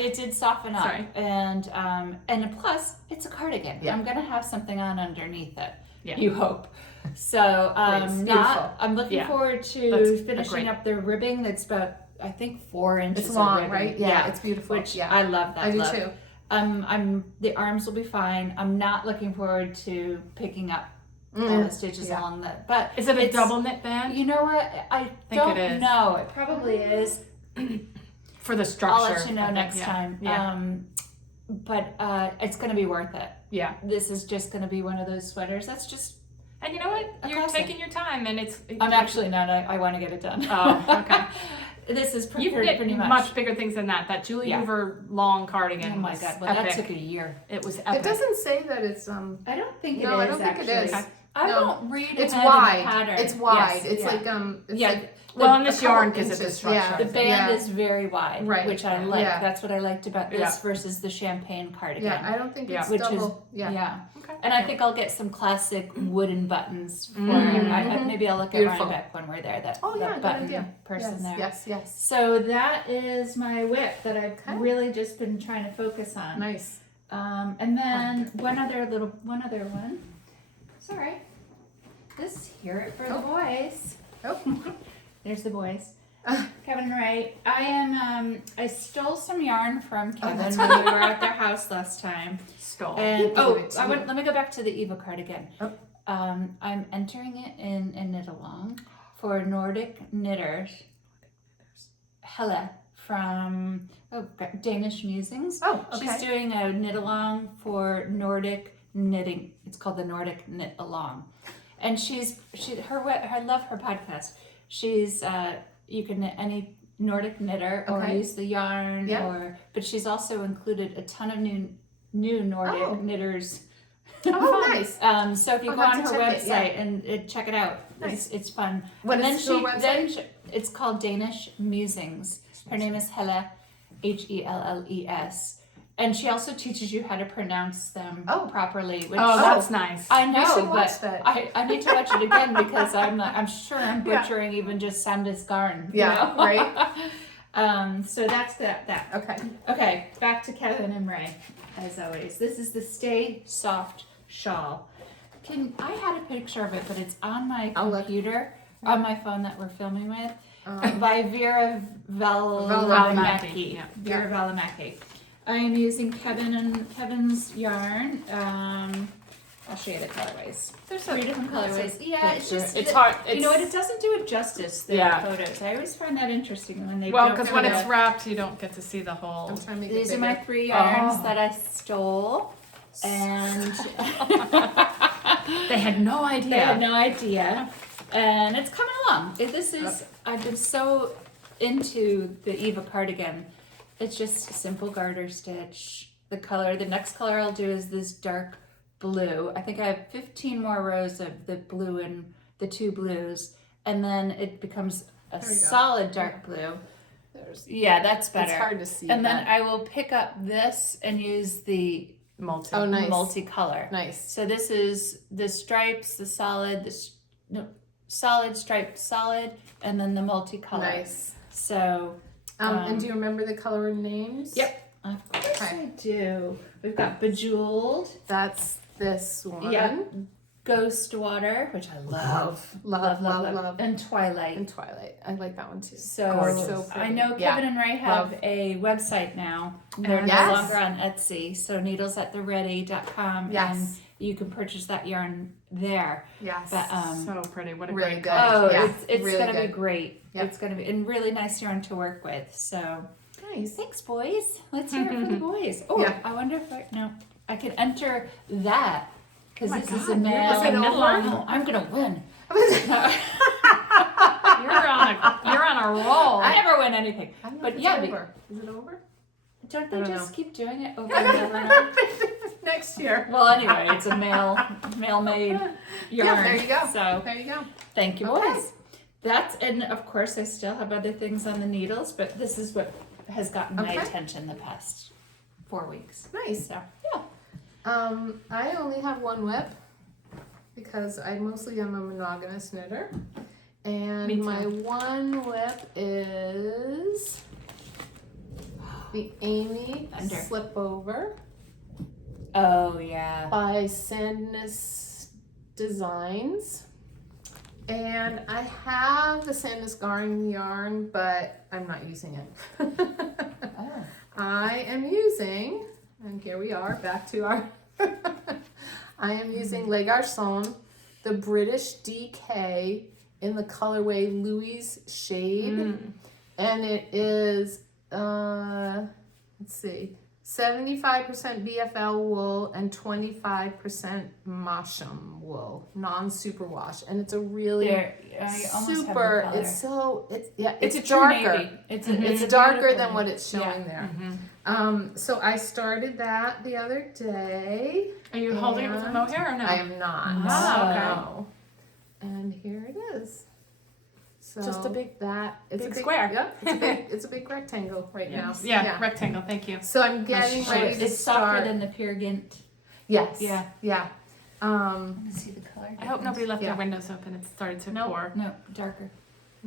It did soften up. Sorry. And plus, it's a cardigan. Yeah. I'm gonna have something on underneath it. Yeah. You hope. So I'm looking forward to finishing up the ribbing. That's about, I think, 4 inches. It's long, of ribbing. right? Yeah, it's beautiful. Which I love that. I do look. too. The arms will be fine. I'm not looking forward to picking up all the stitches along that. But is it a double knit band? You know what? I think don't it is. know. It probably is. For the structure. I'll let you know next time. Yeah. But it's going to be worth it. Yeah. This is just going to be one of those sweaters. That's just. And you know what? You're taking your time, and it's. I'm actually not. I want to get it done. Oh, okay. This is You've pretty knit much bigger things than that. That Julie Hoover long cardigan. Oh my God! Well, that took a year. It was epic. It doesn't say that it's I don't think it is. No, I don't think it is. I don't read it's ahead wide. in the pattern. It's wide. Yes. It's like It's like well, on this yarn gives gives it the structure. The band is very wide, Right. which I like. Yeah. That's what I liked about this versus the champagne cardigan. Yeah, I don't think it's which double. is Okay. And I think I'll get some classic wooden buttons for maybe I'll look at Rhinebeck when we're there. That button person there. Yes. So that is my WIP that I've really just been trying to focus on. Nice. And then one other one. Sorry. This Hear It for the Boys. Oh. There's the boys. Kevin and Ray. I stole some yarn from Kevin when we were at their house last time. And let me go back to the Eva cardigan. Oh. I'm entering it in a knit along for Nordic knitters. Helle from Danish Musings. Oh, okay. She's doing a knit along for Nordic knitting. It's called the Nordic Knit Along, and I love her podcast. She's you can knit any Nordic knitter or use the yarn but she's also included a ton of new Nordic knitters. Oh, nice. So if you go on her website and check it out, it's fun. What is her website? It's called Danish Musings. Her name is Helle, Helles. And she also teaches you how to pronounce them properly. Which, that's nice. I know, but I need to watch it again because I'm sure I'm butchering even just Sandnes Yarn. Yeah, right. So that's that. Okay, back to Kevin and Ray, as always. This is the Stay Soft Shawl. I had a picture of it, but it's on my computer, on my phone that we're filming with, by Veera Valimaki. Veera Valimaki. I am using Kevin's yarn. I'll show you the colorways. There's 3 different colorways. Yeah, it's just it's hard. you know what? It doesn't do it justice. The photos. I always find that interesting when they. Well, don't because put when it- it's wrapped, you don't get to see the whole. I'm trying to make These it are my bigger. 3 yarns that I stole, and They had no idea. they had no idea. And it's coming along. This is. I've been so into the Eva Cardigan. It's just a simple garter stitch. The color. The next color I'll do is this dark blue. I think I have 15 more rows of the blue and the 2 blues, and then it becomes a solid dark blue. Yeah, that's better. It's hard to see. And then I will pick up this and use the multicolor. Nice. So this is the stripes, the solid, solid, striped, solid, and then the multicolor. Nice. So. And do you remember the color names? Yep. Of course I do. We've got Bejeweled. That's this one. Yep. Ghost Water, which I love. Love. And Twilight. And Twilight. I like that one too. So, Gorgeous. So pretty. I know Yeah. Kevin and Ray have Love. a website now. They're Yes. no longer on Etsy. So needlesattheready.com. Yes. And you can purchase that yarn there. Yes. But So pretty. What a Really great good. color. oh, Yeah, it's really gonna be good. great. Yep. It's gonna be and really nice yarn to work with. So nice. thanks, boys. Let's hear it for the boys. Oh, Yeah. I wonder if I can enter that because Oh my this is God, a male. is it over? Oh, I'm gonna win. You're on a roll. I never win anything. I don't know But if it's yeah, over. Is it over? Don't they I don't just know. keep doing it over and over and over? Next year. Well, anyway, it's a male-made yarn. Yeah, there you go. So There you go. thank you, Okay. boys. And of course I still have other things on the needles, but this is what has gotten my Okay. attention the past 4 weeks. Nice. So yeah. I only have one WIP because I mostly am a monogamous knitter. And Me too. my one WIP is the Amy Under. Slipover Oh yeah. by Sandnes Designs. And I have the Sandnes yarn, but I'm not using it. Oh. I am using, and here we are, back to our, I am using Le Garçon, the British DK in the colorway Louis Shade. And it is, let's see, 75% BFL wool and 25% Maxim wool, non-superwash. And it's a really There, I almost super, have the it's so, it's It's a true darker. navy. It's It's a darker beautiful than what navy. it's showing Yeah. there. So I started that the other day. Are you holding it with a mohair or no? I am not. Oh, okay. No. And here it is. So Just a big- it's big a big square. Yep, it's a big rectangle right now. Yeah, rectangle. Thank you. So I'm getting That's ready short. to It's start. softer than the Pure Gint. Yes. Yeah. Yeah. See the color? I hope nobody left Yeah. their windows open. It started to No, pour. no, darker.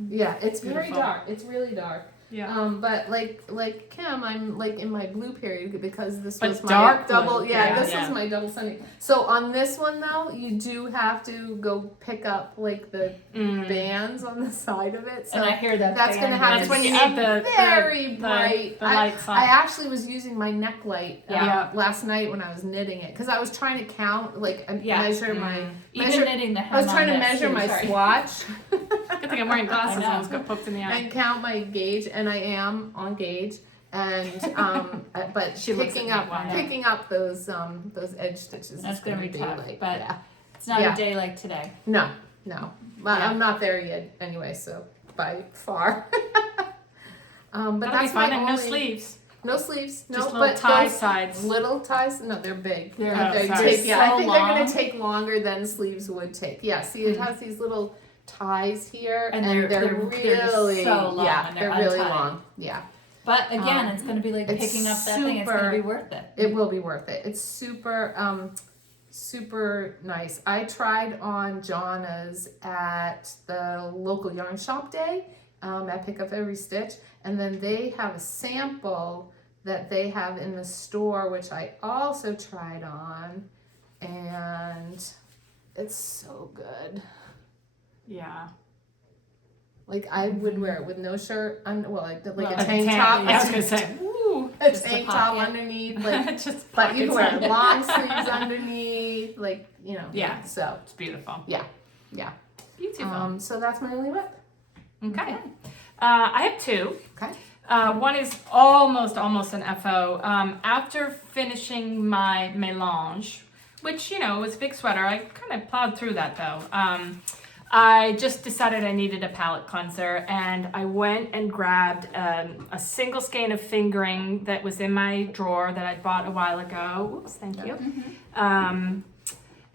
Yeah. It's very Beautiful. dark. It's really dark. Yeah. But like Kim, I'm like in my blue period because this But was my dark double. blue. Yeah, Yeah. this was my double Sunday. So on this one though, you do have to go pick up like the bands on the side of it. So And I hear that that's band gonna have is- That's when you be need the very bright. the lights on. I actually was using my neck light Yeah. last night when I was knitting it because I was trying to count and Yeah. measure my. Even Measure, knitting the hem I was trying to on this, measure too, my sorry. swatch. Good thing I'm wearing glasses. I know. I almost got poked in the eye. And count my gauge, and I am on gauge, and but She looks picking at up me, picking up those edge stitches. That's is gonna be tough, like, but yeah. It's not Yeah. a day like today. No, but Yeah. I'm not there yet anyway. So by far. But That'll be that's fun my and only, no sleeves. No sleeves. No, Just little but tie those sides. little ties. No, they're big. They're They sorry. take, I so think they're long. gonna take longer than sleeves would take. Yeah. See, it has these little ties here, And and they're they're really so long yeah, and they're they're really untied. long. Yeah. But again, it's going to be like it's picking up that thing. It's going to super- be worth it. It will be worth it. It's super nice. I tried on Jana's at the local yarn shop day at Pick Up Every Stitch, and then they have a sample that they have in the store, which I also tried on, and it's so good. Yeah. Like I would wear it with no shirt, like Well, a tank top. Yeah, I was gonna say. Ooh. a Just the tank top pocket. underneath, like, Just but you can wear pockets. long sleeves underneath, like, you know. Yeah. So, It's beautiful. yeah. Beautiful. So that's my only whip. Okay. I have two. Okay. One is almost an FO. After finishing my Melange, which, was a big sweater, I kind of plowed through that though. I just decided I needed a palette cleanser, and I went and grabbed a single skein of fingering that was in my drawer that I bought a while ago. Whoops, thank you.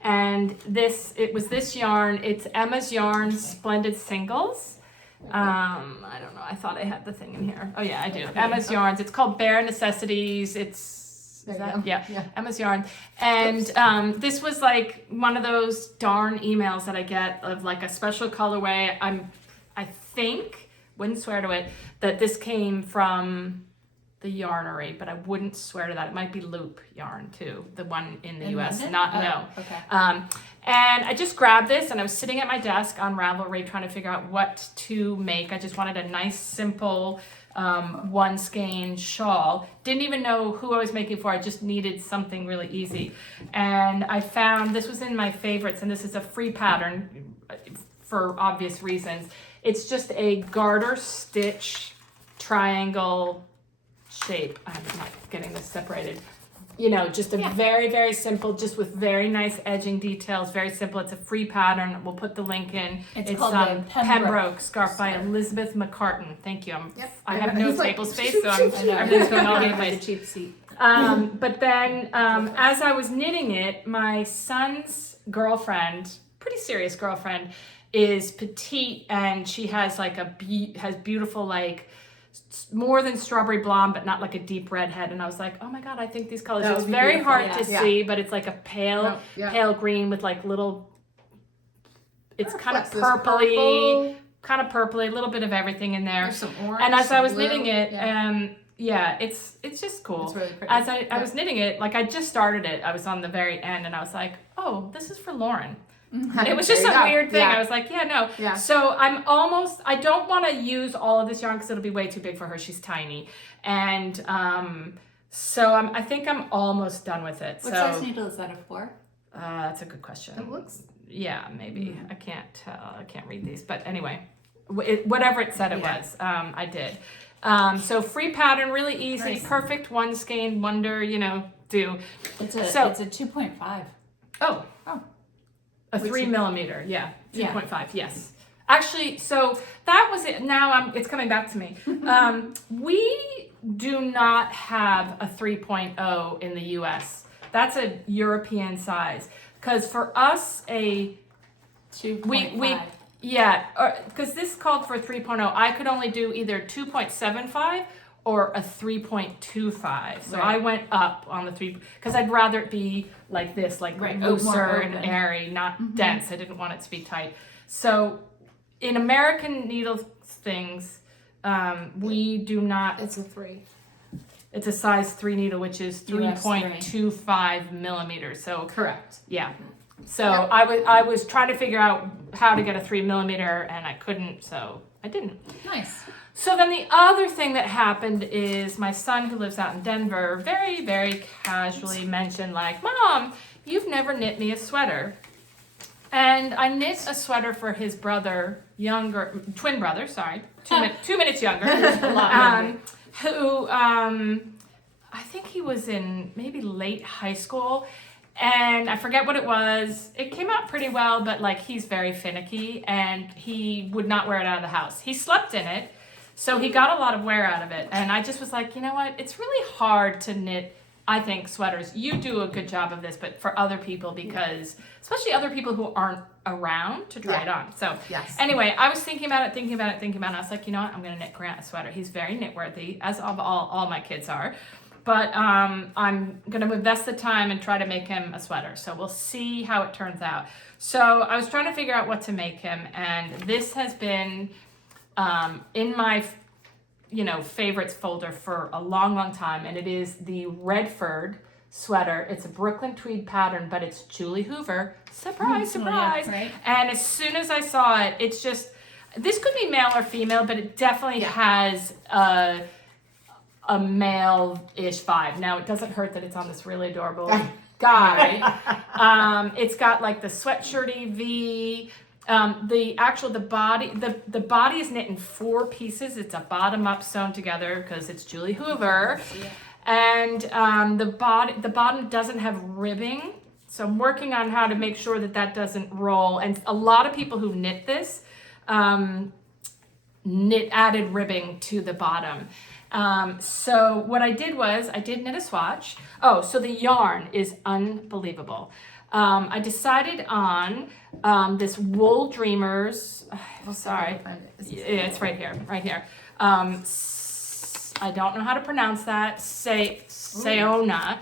And it was this yarn. It's Emma's Yarn Splendid Singles. I don't know. I thought I had the thing in here. Oh yeah, I do. Emma's Yarns. It's called Bare Necessities. Emma's Yarn. And this was like one of those darn emails that I get of like a special colorway. I think, wouldn't swear to it, that this came from the yarnery, but I wouldn't swear to that. It might be Loop yarn too, the one in the US. London? No. Okay. And I just grabbed this, and I was sitting at my desk on Ravelry trying to figure out what to make. I just wanted a nice, simple one skein shawl. Didn't even know who I was making for. I just needed something really easy. And I found, this was in my favorites, and this is a free pattern for obvious reasons. It's just a garter stitch triangle shape. I'm not getting this separated. Just a very, very simple, just with very nice edging details, very simple. It's a free pattern. We'll put the link in. It's called the Pembroke Scarf by Elizabeth McCartan. Thank you. I have no He's like, table space, so everything's going all over the place. Cheap seat. But then, as I was knitting it, my son's girlfriend, pretty serious girlfriend, is petite, and she has like has beautiful, like, more than strawberry blonde, but not like a deep red head. And I was like, oh my God, I think these colors. It's very hard to see, but it's like a pale green with like little, it's kind of purpley, a little bit of everything in there. There's some orange, and as I was blue, knitting it, it's just cool. It's really pretty. As I was knitting it, like I just started it, I was on the very end, and I was like, oh, this is for Lauren. It was just a weird thing. I was like, no. So I don't want to use all of this yarn because it'll be way too big for her. She's tiny. And I think I'm almost done with it. What size needle is that a 4? That's a good question. It looks... Yeah, maybe. I can't tell. I can't read these. But anyway, whatever it said it was, I did. So free pattern, really easy, Nice. Perfect one skein wonder, do. It's a 2.5. Oh. A 3 millimeter, 2.5, yes. Actually, so that was it. Now it's coming back to me. We do not have a 3.0 in the US. That's a European size. Because for us, 2.5. because this called for 3.0. I could only do either 2.75 or a 3.25. So I went up on the 3, because I'd rather it be like this, like looser and airy, not dense. I didn't want it to be tight. So in American needle things, we do not. It's a 3. It's a size 3 needle, which is 3.25 millimeters. So Correct. yeah. So I was trying to figure out how to get a 3 millimeter, and I couldn't, so I didn't. Nice. So then the other thing that happened is my son, who lives out in Denver, very, very casually mentioned, like, Mom, you've never knit me a sweater. And I knit a sweater for his brother, twin brother, sorry, 2 minutes younger, who I think he was in maybe late high school. And I forget what it was. It came out pretty well, but like he's very finicky, and he would not wear it out of the house. He slept in it. So he got a lot of wear out of it. And I just was like, you know what? It's really hard to knit, I think, sweaters. You do a good job of this, but for other people, because especially other people who aren't around to try it on. So anyway, I was thinking about it. I was like, you know what? I'm going to knit Grant a sweater. He's very knit-worthy, as all my kids are. But I'm going to invest the time and try to make him a sweater. So we'll see how it turns out. So I was trying to figure out what to make him. And this has been in my favorites folder for a long time, and it is the Redford sweater. It's a Brooklyn tweed pattern, but it's Julie Hoover. Surprise. Yeah, right. And as soon as I saw it, it's just, this could be male or female, but it definitely has a a male-ish vibe. Now, it doesn't hurt that it's on this really adorable guy. It's got like the sweatshirty V. The body is knit in 4 pieces. It's a bottom up sewn together because it's Julie Hoover. And the bottom doesn't have ribbing. So I'm working on how to make sure that that doesn't roll. And a lot of people who knit this added ribbing to the bottom. So what I did was I did knit a swatch. Oh, so the yarn is unbelievable. I decided on this Wool Dreamers. Sorry, it's right here. I don't know how to pronounce that. Seona.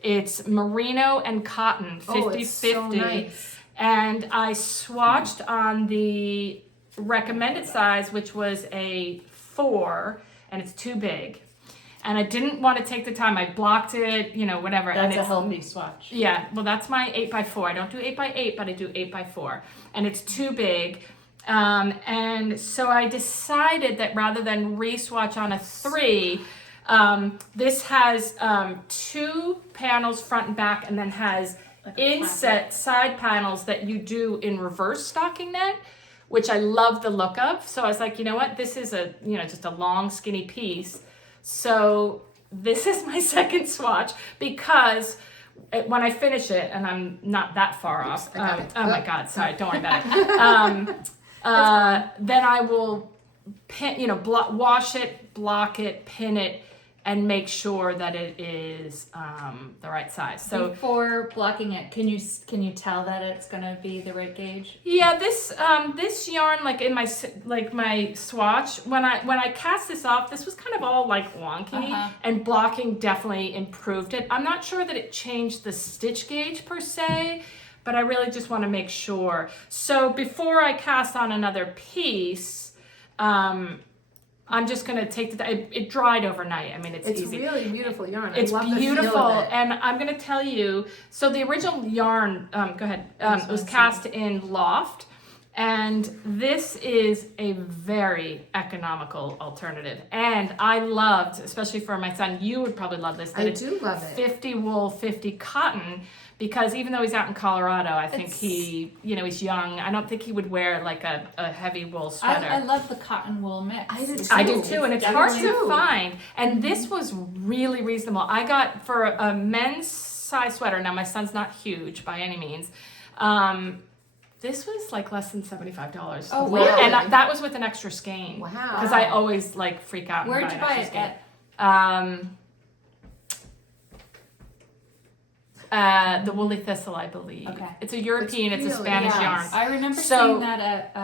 It's merino and cotton, 50-50. So nice. And I swatched on the recommended size, which was a 4, and it's too big. And I didn't want to take the time. I blocked it, whatever. That's and a healthy swatch. Yeah, well, that's my 8x4. I don't do 8x8, but I do 8x4. And it's too big. And so I decided that rather than re-swatch on a 3, this has 2 panels front and back, and then has like inset side panels that you do in reverse stocking knit, which I love the look of. So I was like, you know what? This is just a long, skinny piece. So this is my second swatch because when I finish it, and I'm not that far off. Oh my God, sorry, don't worry about it. Then I will pin, wash it, block it, pin it, and make sure that it is the right size. So before blocking it, can you tell that it's gonna be the right gauge? Yeah, this yarn, like in my swatch, when I cast this off, this was kind of all like wonky, and blocking definitely improved it. I'm not sure that it changed the stitch gauge per se, but I really just want to make sure. So before I cast on another piece, I'm just gonna take it dried overnight. I mean, it's easy. It's really beautiful yarn. It's I love beautiful, the feel of it. and I'm gonna tell you. So the original yarn, go ahead. It was cast in Loft, and this is a very economical alternative. And I loved, especially for my son, you would probably love this. I do love it. 50 wool, 50 cotton. Because even though he's out in Colorado, I think he's young. I don't think he would wear like a heavy wool sweater. I love the cotton wool mix. I do too, and it's hard to find. And this was really reasonable. I got for a men's size sweater. Now my son's not huge by any means. This was like less than $75. Oh, really? And that was with an extra skein. Wow. Because I always like freak out. Where'd you buy it at? The Woolly Thistle, I believe. Okay. It's a European, it's a Spanish yarn. I remember seeing that at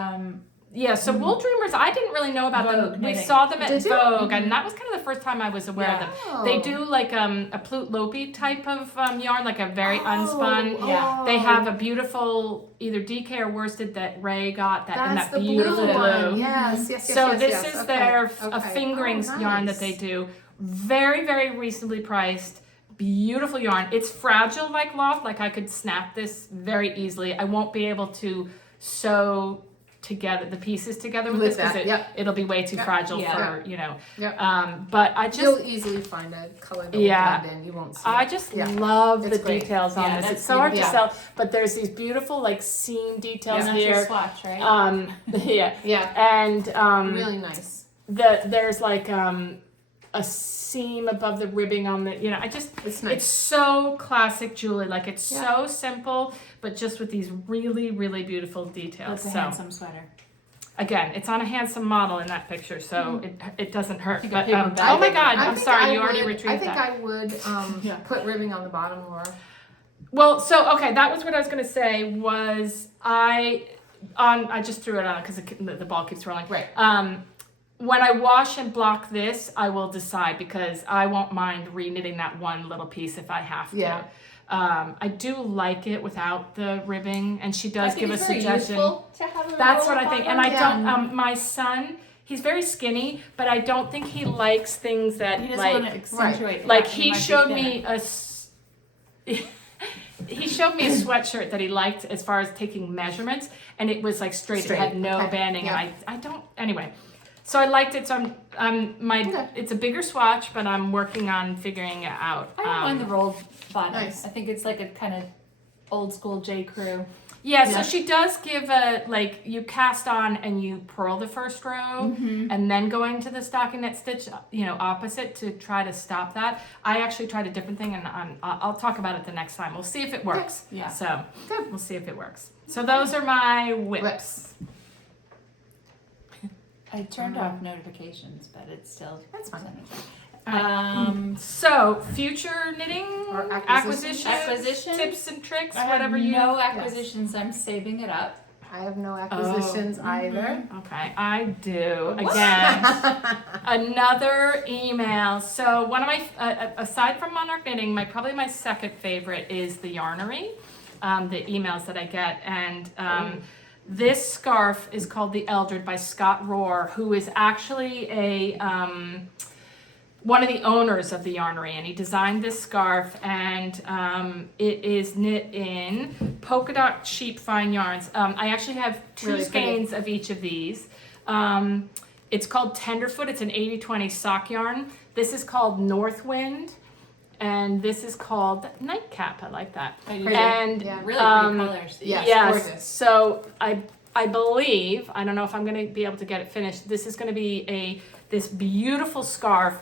so Wool Dreamers, I didn't really know about them. We saw them at Vogue, and that was kind of the first time I was aware of them. They do like a Plute Lopi type of yarn, like a very unspun. They have a beautiful either DK or worsted that Ray got in that beautiful blue. Yes. So this is their a fingerings yarn that they do. Very, very reasonably priced. Beautiful yarn. It's fragile like Loft. Like I could snap this very easily. I won't be able to sew together the pieces together with this because it'll be way too fragile for but I just you'll easily find a color that will blend in. You won't see I just love the details on this. It's so hard to sell, but there's these beautiful like seam details here. That's your swatch, right? And really nice. There's like a seam above the ribbing on the, it's nice. It's so classic Julie, like it's so simple, but just with these really, really beautiful details. That's a handsome sweater. Again, it's on a handsome model in that picture, so it doesn't hurt. But, oh my God, I'm sorry, you already retrieved that. I think I would put ribbing on the bottom, Laura. Well, so, okay, that was what I was going to say was I just threw it on because the ball keeps rolling. Right. When I wash and block this, I will decide because I won't mind re-knitting that one little piece if I have to. Yeah. I do like it without the ribbing, and she does give a suggestion. That's what I think. And I don't, my son, he's very skinny, but I don't think he likes things that he doesn't want to accentuate. Like he showed me he showed me a sweatshirt that he liked as far as taking measurements, and it was like straight. It had no banding, and I don't, anyway. So I liked it. So it's a bigger swatch, but I'm working on figuring it out. I don't mind the rolled bottom. Nice. I think it's like a kind of old school J. Crew. Yeah, so she does give you cast on and you purl the first row and then go into the stockinette stitch, opposite to try to stop that. I actually tried a different thing and I'll talk about it the next time. We'll see if it works. Yeah. So we'll see if it works. So those are my whips. I turned off notifications, but it's still... That's fine. So future knitting Or acquisitions, acquisition? tips and tricks, I whatever have you. no acquisitions. I'm saving it up. I have no acquisitions either. Okay, I do. Again, another email. So one of my, aside from Monarch Knitting, probably my second favorite is the Yarnery, the emails that I get. And this scarf is called the Eldred by Scott Rohr, who is actually one of the owners of the Yarnery, and he designed this scarf, and it is knit in polka dot sheep fine yarns. I actually have two Really skeins of each of these. It's called Tenderfoot. It's an 80-20 sock yarn. This is called Northwind, and this is called Nightcap. I like that. I do. And Yeah. Really pretty colors. Yes, gorgeous. so I believe, I don't know if I'm going to be able to get it finished. This is going to be this beautiful scarf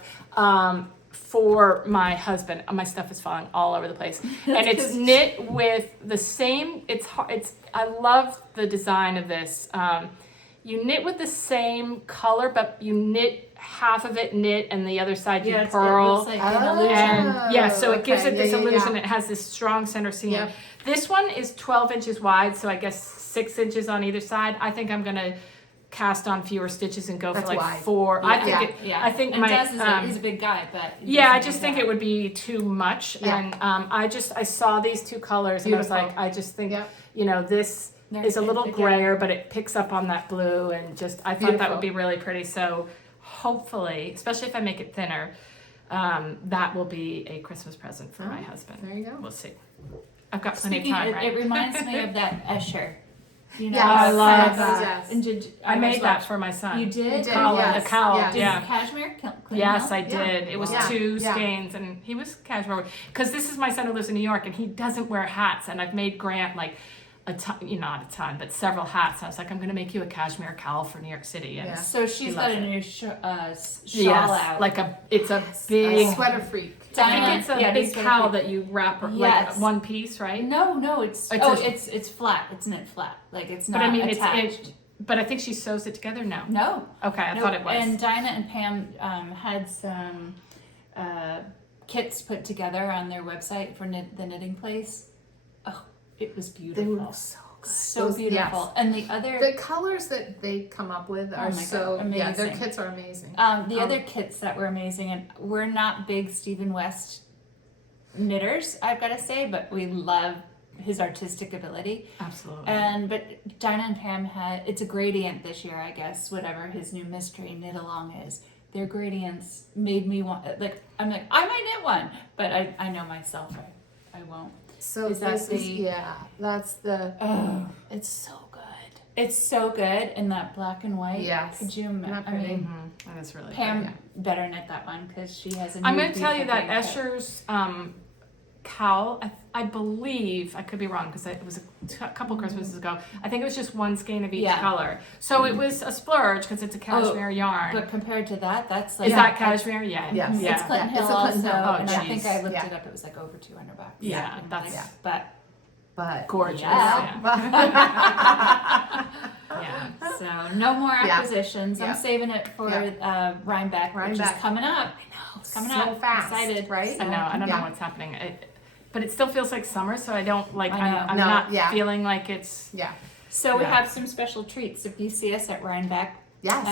for my husband. My stuff is falling all over the place, and it's knit with the same. I love the design of this. You knit with the same color, but you knit half of it knit, and the other side you purl. It looks like an illusion. And so it gives it this Yeah. illusion. It has this strong center seam. Yep. This one is 12 inches wide, so I guess 6 inches on either side. I think I'm gonna cast on fewer stitches and go That's for like wide. 4. Yeah. I think Yeah. I think and my Des he's a big guy, but I just think it would be too much. Yeah. And I saw these two colors and I was Beautiful. like, I just think Yep. this is a little grayer, but it picks up on that blue, and just I thought that Beautiful. would be really pretty. So hopefully, especially if I make it thinner, that will be a Christmas present for my husband. There you go. We'll see. I've got plenty Speaking of time, it, right? it reminds me of that Escher. You know, Yes, I love that. Yes. Yes. I made that for my son. You did? You did, Collar, yes, the cowl, yes. yeah. Cashmere? Clean Yes, out? I did. It was Yeah. 2 Yeah. skeins, and he was cashmere. Because this is my son who lives in New York, and he doesn't wear hats. And I've made Grant like not a ton, but several hats. And I was like, I'm going to make you a cashmere cowl for New York City. And Yeah. So she's He got loves a it. new shawl yes, out. like it's a A big. sweater freak. I think it's a Yeah, big it's sweater cowl freak. that you wrap like Yes. one piece, right? No, it's It's flat. It's knit flat. Like it's not But I mean, attached. but I think she sews it together now. No. Okay, I No, thought it was. And Dinah and Pam had some kits put together on their website for the knitting place. Oh, it was beautiful. They were so good. So Those- beautiful. yes. And the other The colors that they come up with are my so God, yeah, their amazing. kits are amazing. the other kits that were amazing, and we're not big Stephen West knitters, I've got to say, but we love his artistic ability. Absolutely. But Dinah and Pam had, it's a gradient this year, I guess, whatever his new mystery knit along is. Their gradients made me want, I'm like, I might knit one, but I know myself, I won't. So Is that this is the- that's the Oh, it's so good. it's so good in that black and white. Yes. Could you imagine? Not I pretty. mean, That is really Pam good. better knit that one because she has a new I'm going to tell you beautiful that green kit. Escher's cowl, I believe, I could be wrong because it was a couple Christmases ago. I think it was just one skein of each Yeah. color. So it was a splurge because it's a cashmere yarn. But compared to that, that's like Is that cashmere? Yeah. Yes. Yeah. It's Clinton Yeah, it's Hill a Clinton also, Hill. Oh, and I think geez. I looked Yeah. it up. It was like over $200. Yeah, Something that's- like that. But Gorgeous. Yeah. Yeah. But so no more Yeah. acquisitions. Yeah. I'm saving it for Rhinebeck, which is Rhinebeck. coming up. it's coming so up. fast, Excited. right? I know. I don't Yeah. know what's happening. But it still feels like summer, so I don't like. I know. I'm No, not yeah. feeling like it's. Yeah. So we Yeah. have some special treats if you see us at Rhinebeck. Yes.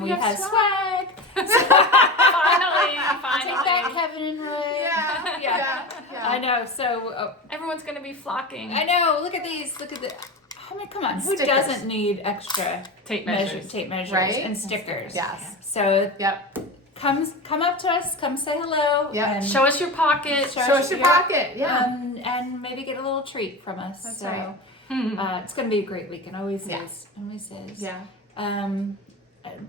We have have swag. swag. Finally. Take that, Kevin and Ray. Yeah. Yeah. I know. So Everyone's gonna be flocking. I know. Look at these. Look at the. I mean, come on. Who Stickers. doesn't need extra Tape measures. tape measures Right? and stickers? Yes. So Yep. come up to us. Come say hello. Yeah. And Show us your pocket. Show Show us your pocket. Yeah. and maybe get a little treat from us. That's so, right. Hmm. it's going to be a great weekend. Always Yeah. is. Always is. Yeah.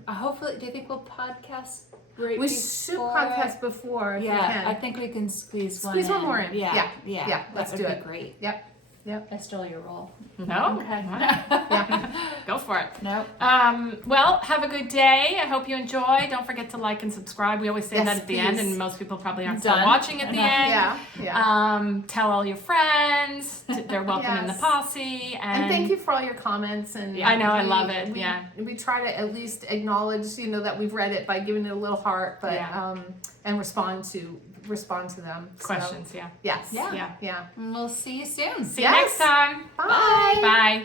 hopefully, do you think we'll podcast right We should before? podcast before if we Yeah, can. I think we can squeeze Squeeze one more in. Yeah, Yeah, that let's would do be it. great. Yep. I stole your role. No? Okay. Go for it. No. Well, have a good day. I hope you enjoy. Don't forget to like and subscribe. We always say Yes, that at the end, please. and most people probably aren't still Done. watching at the Enough. end. Yeah. Tell all your friends. They're welcome in the Yes. posse. And thank you for all your comments. And I know, I love it. We try to at least acknowledge, that we've read it by giving it a little heart, but Yeah. and respond to them. So, Questions, yeah. yes. Yeah. Yeah. We'll see you soon. See you Yes. next time. Bye. Bye.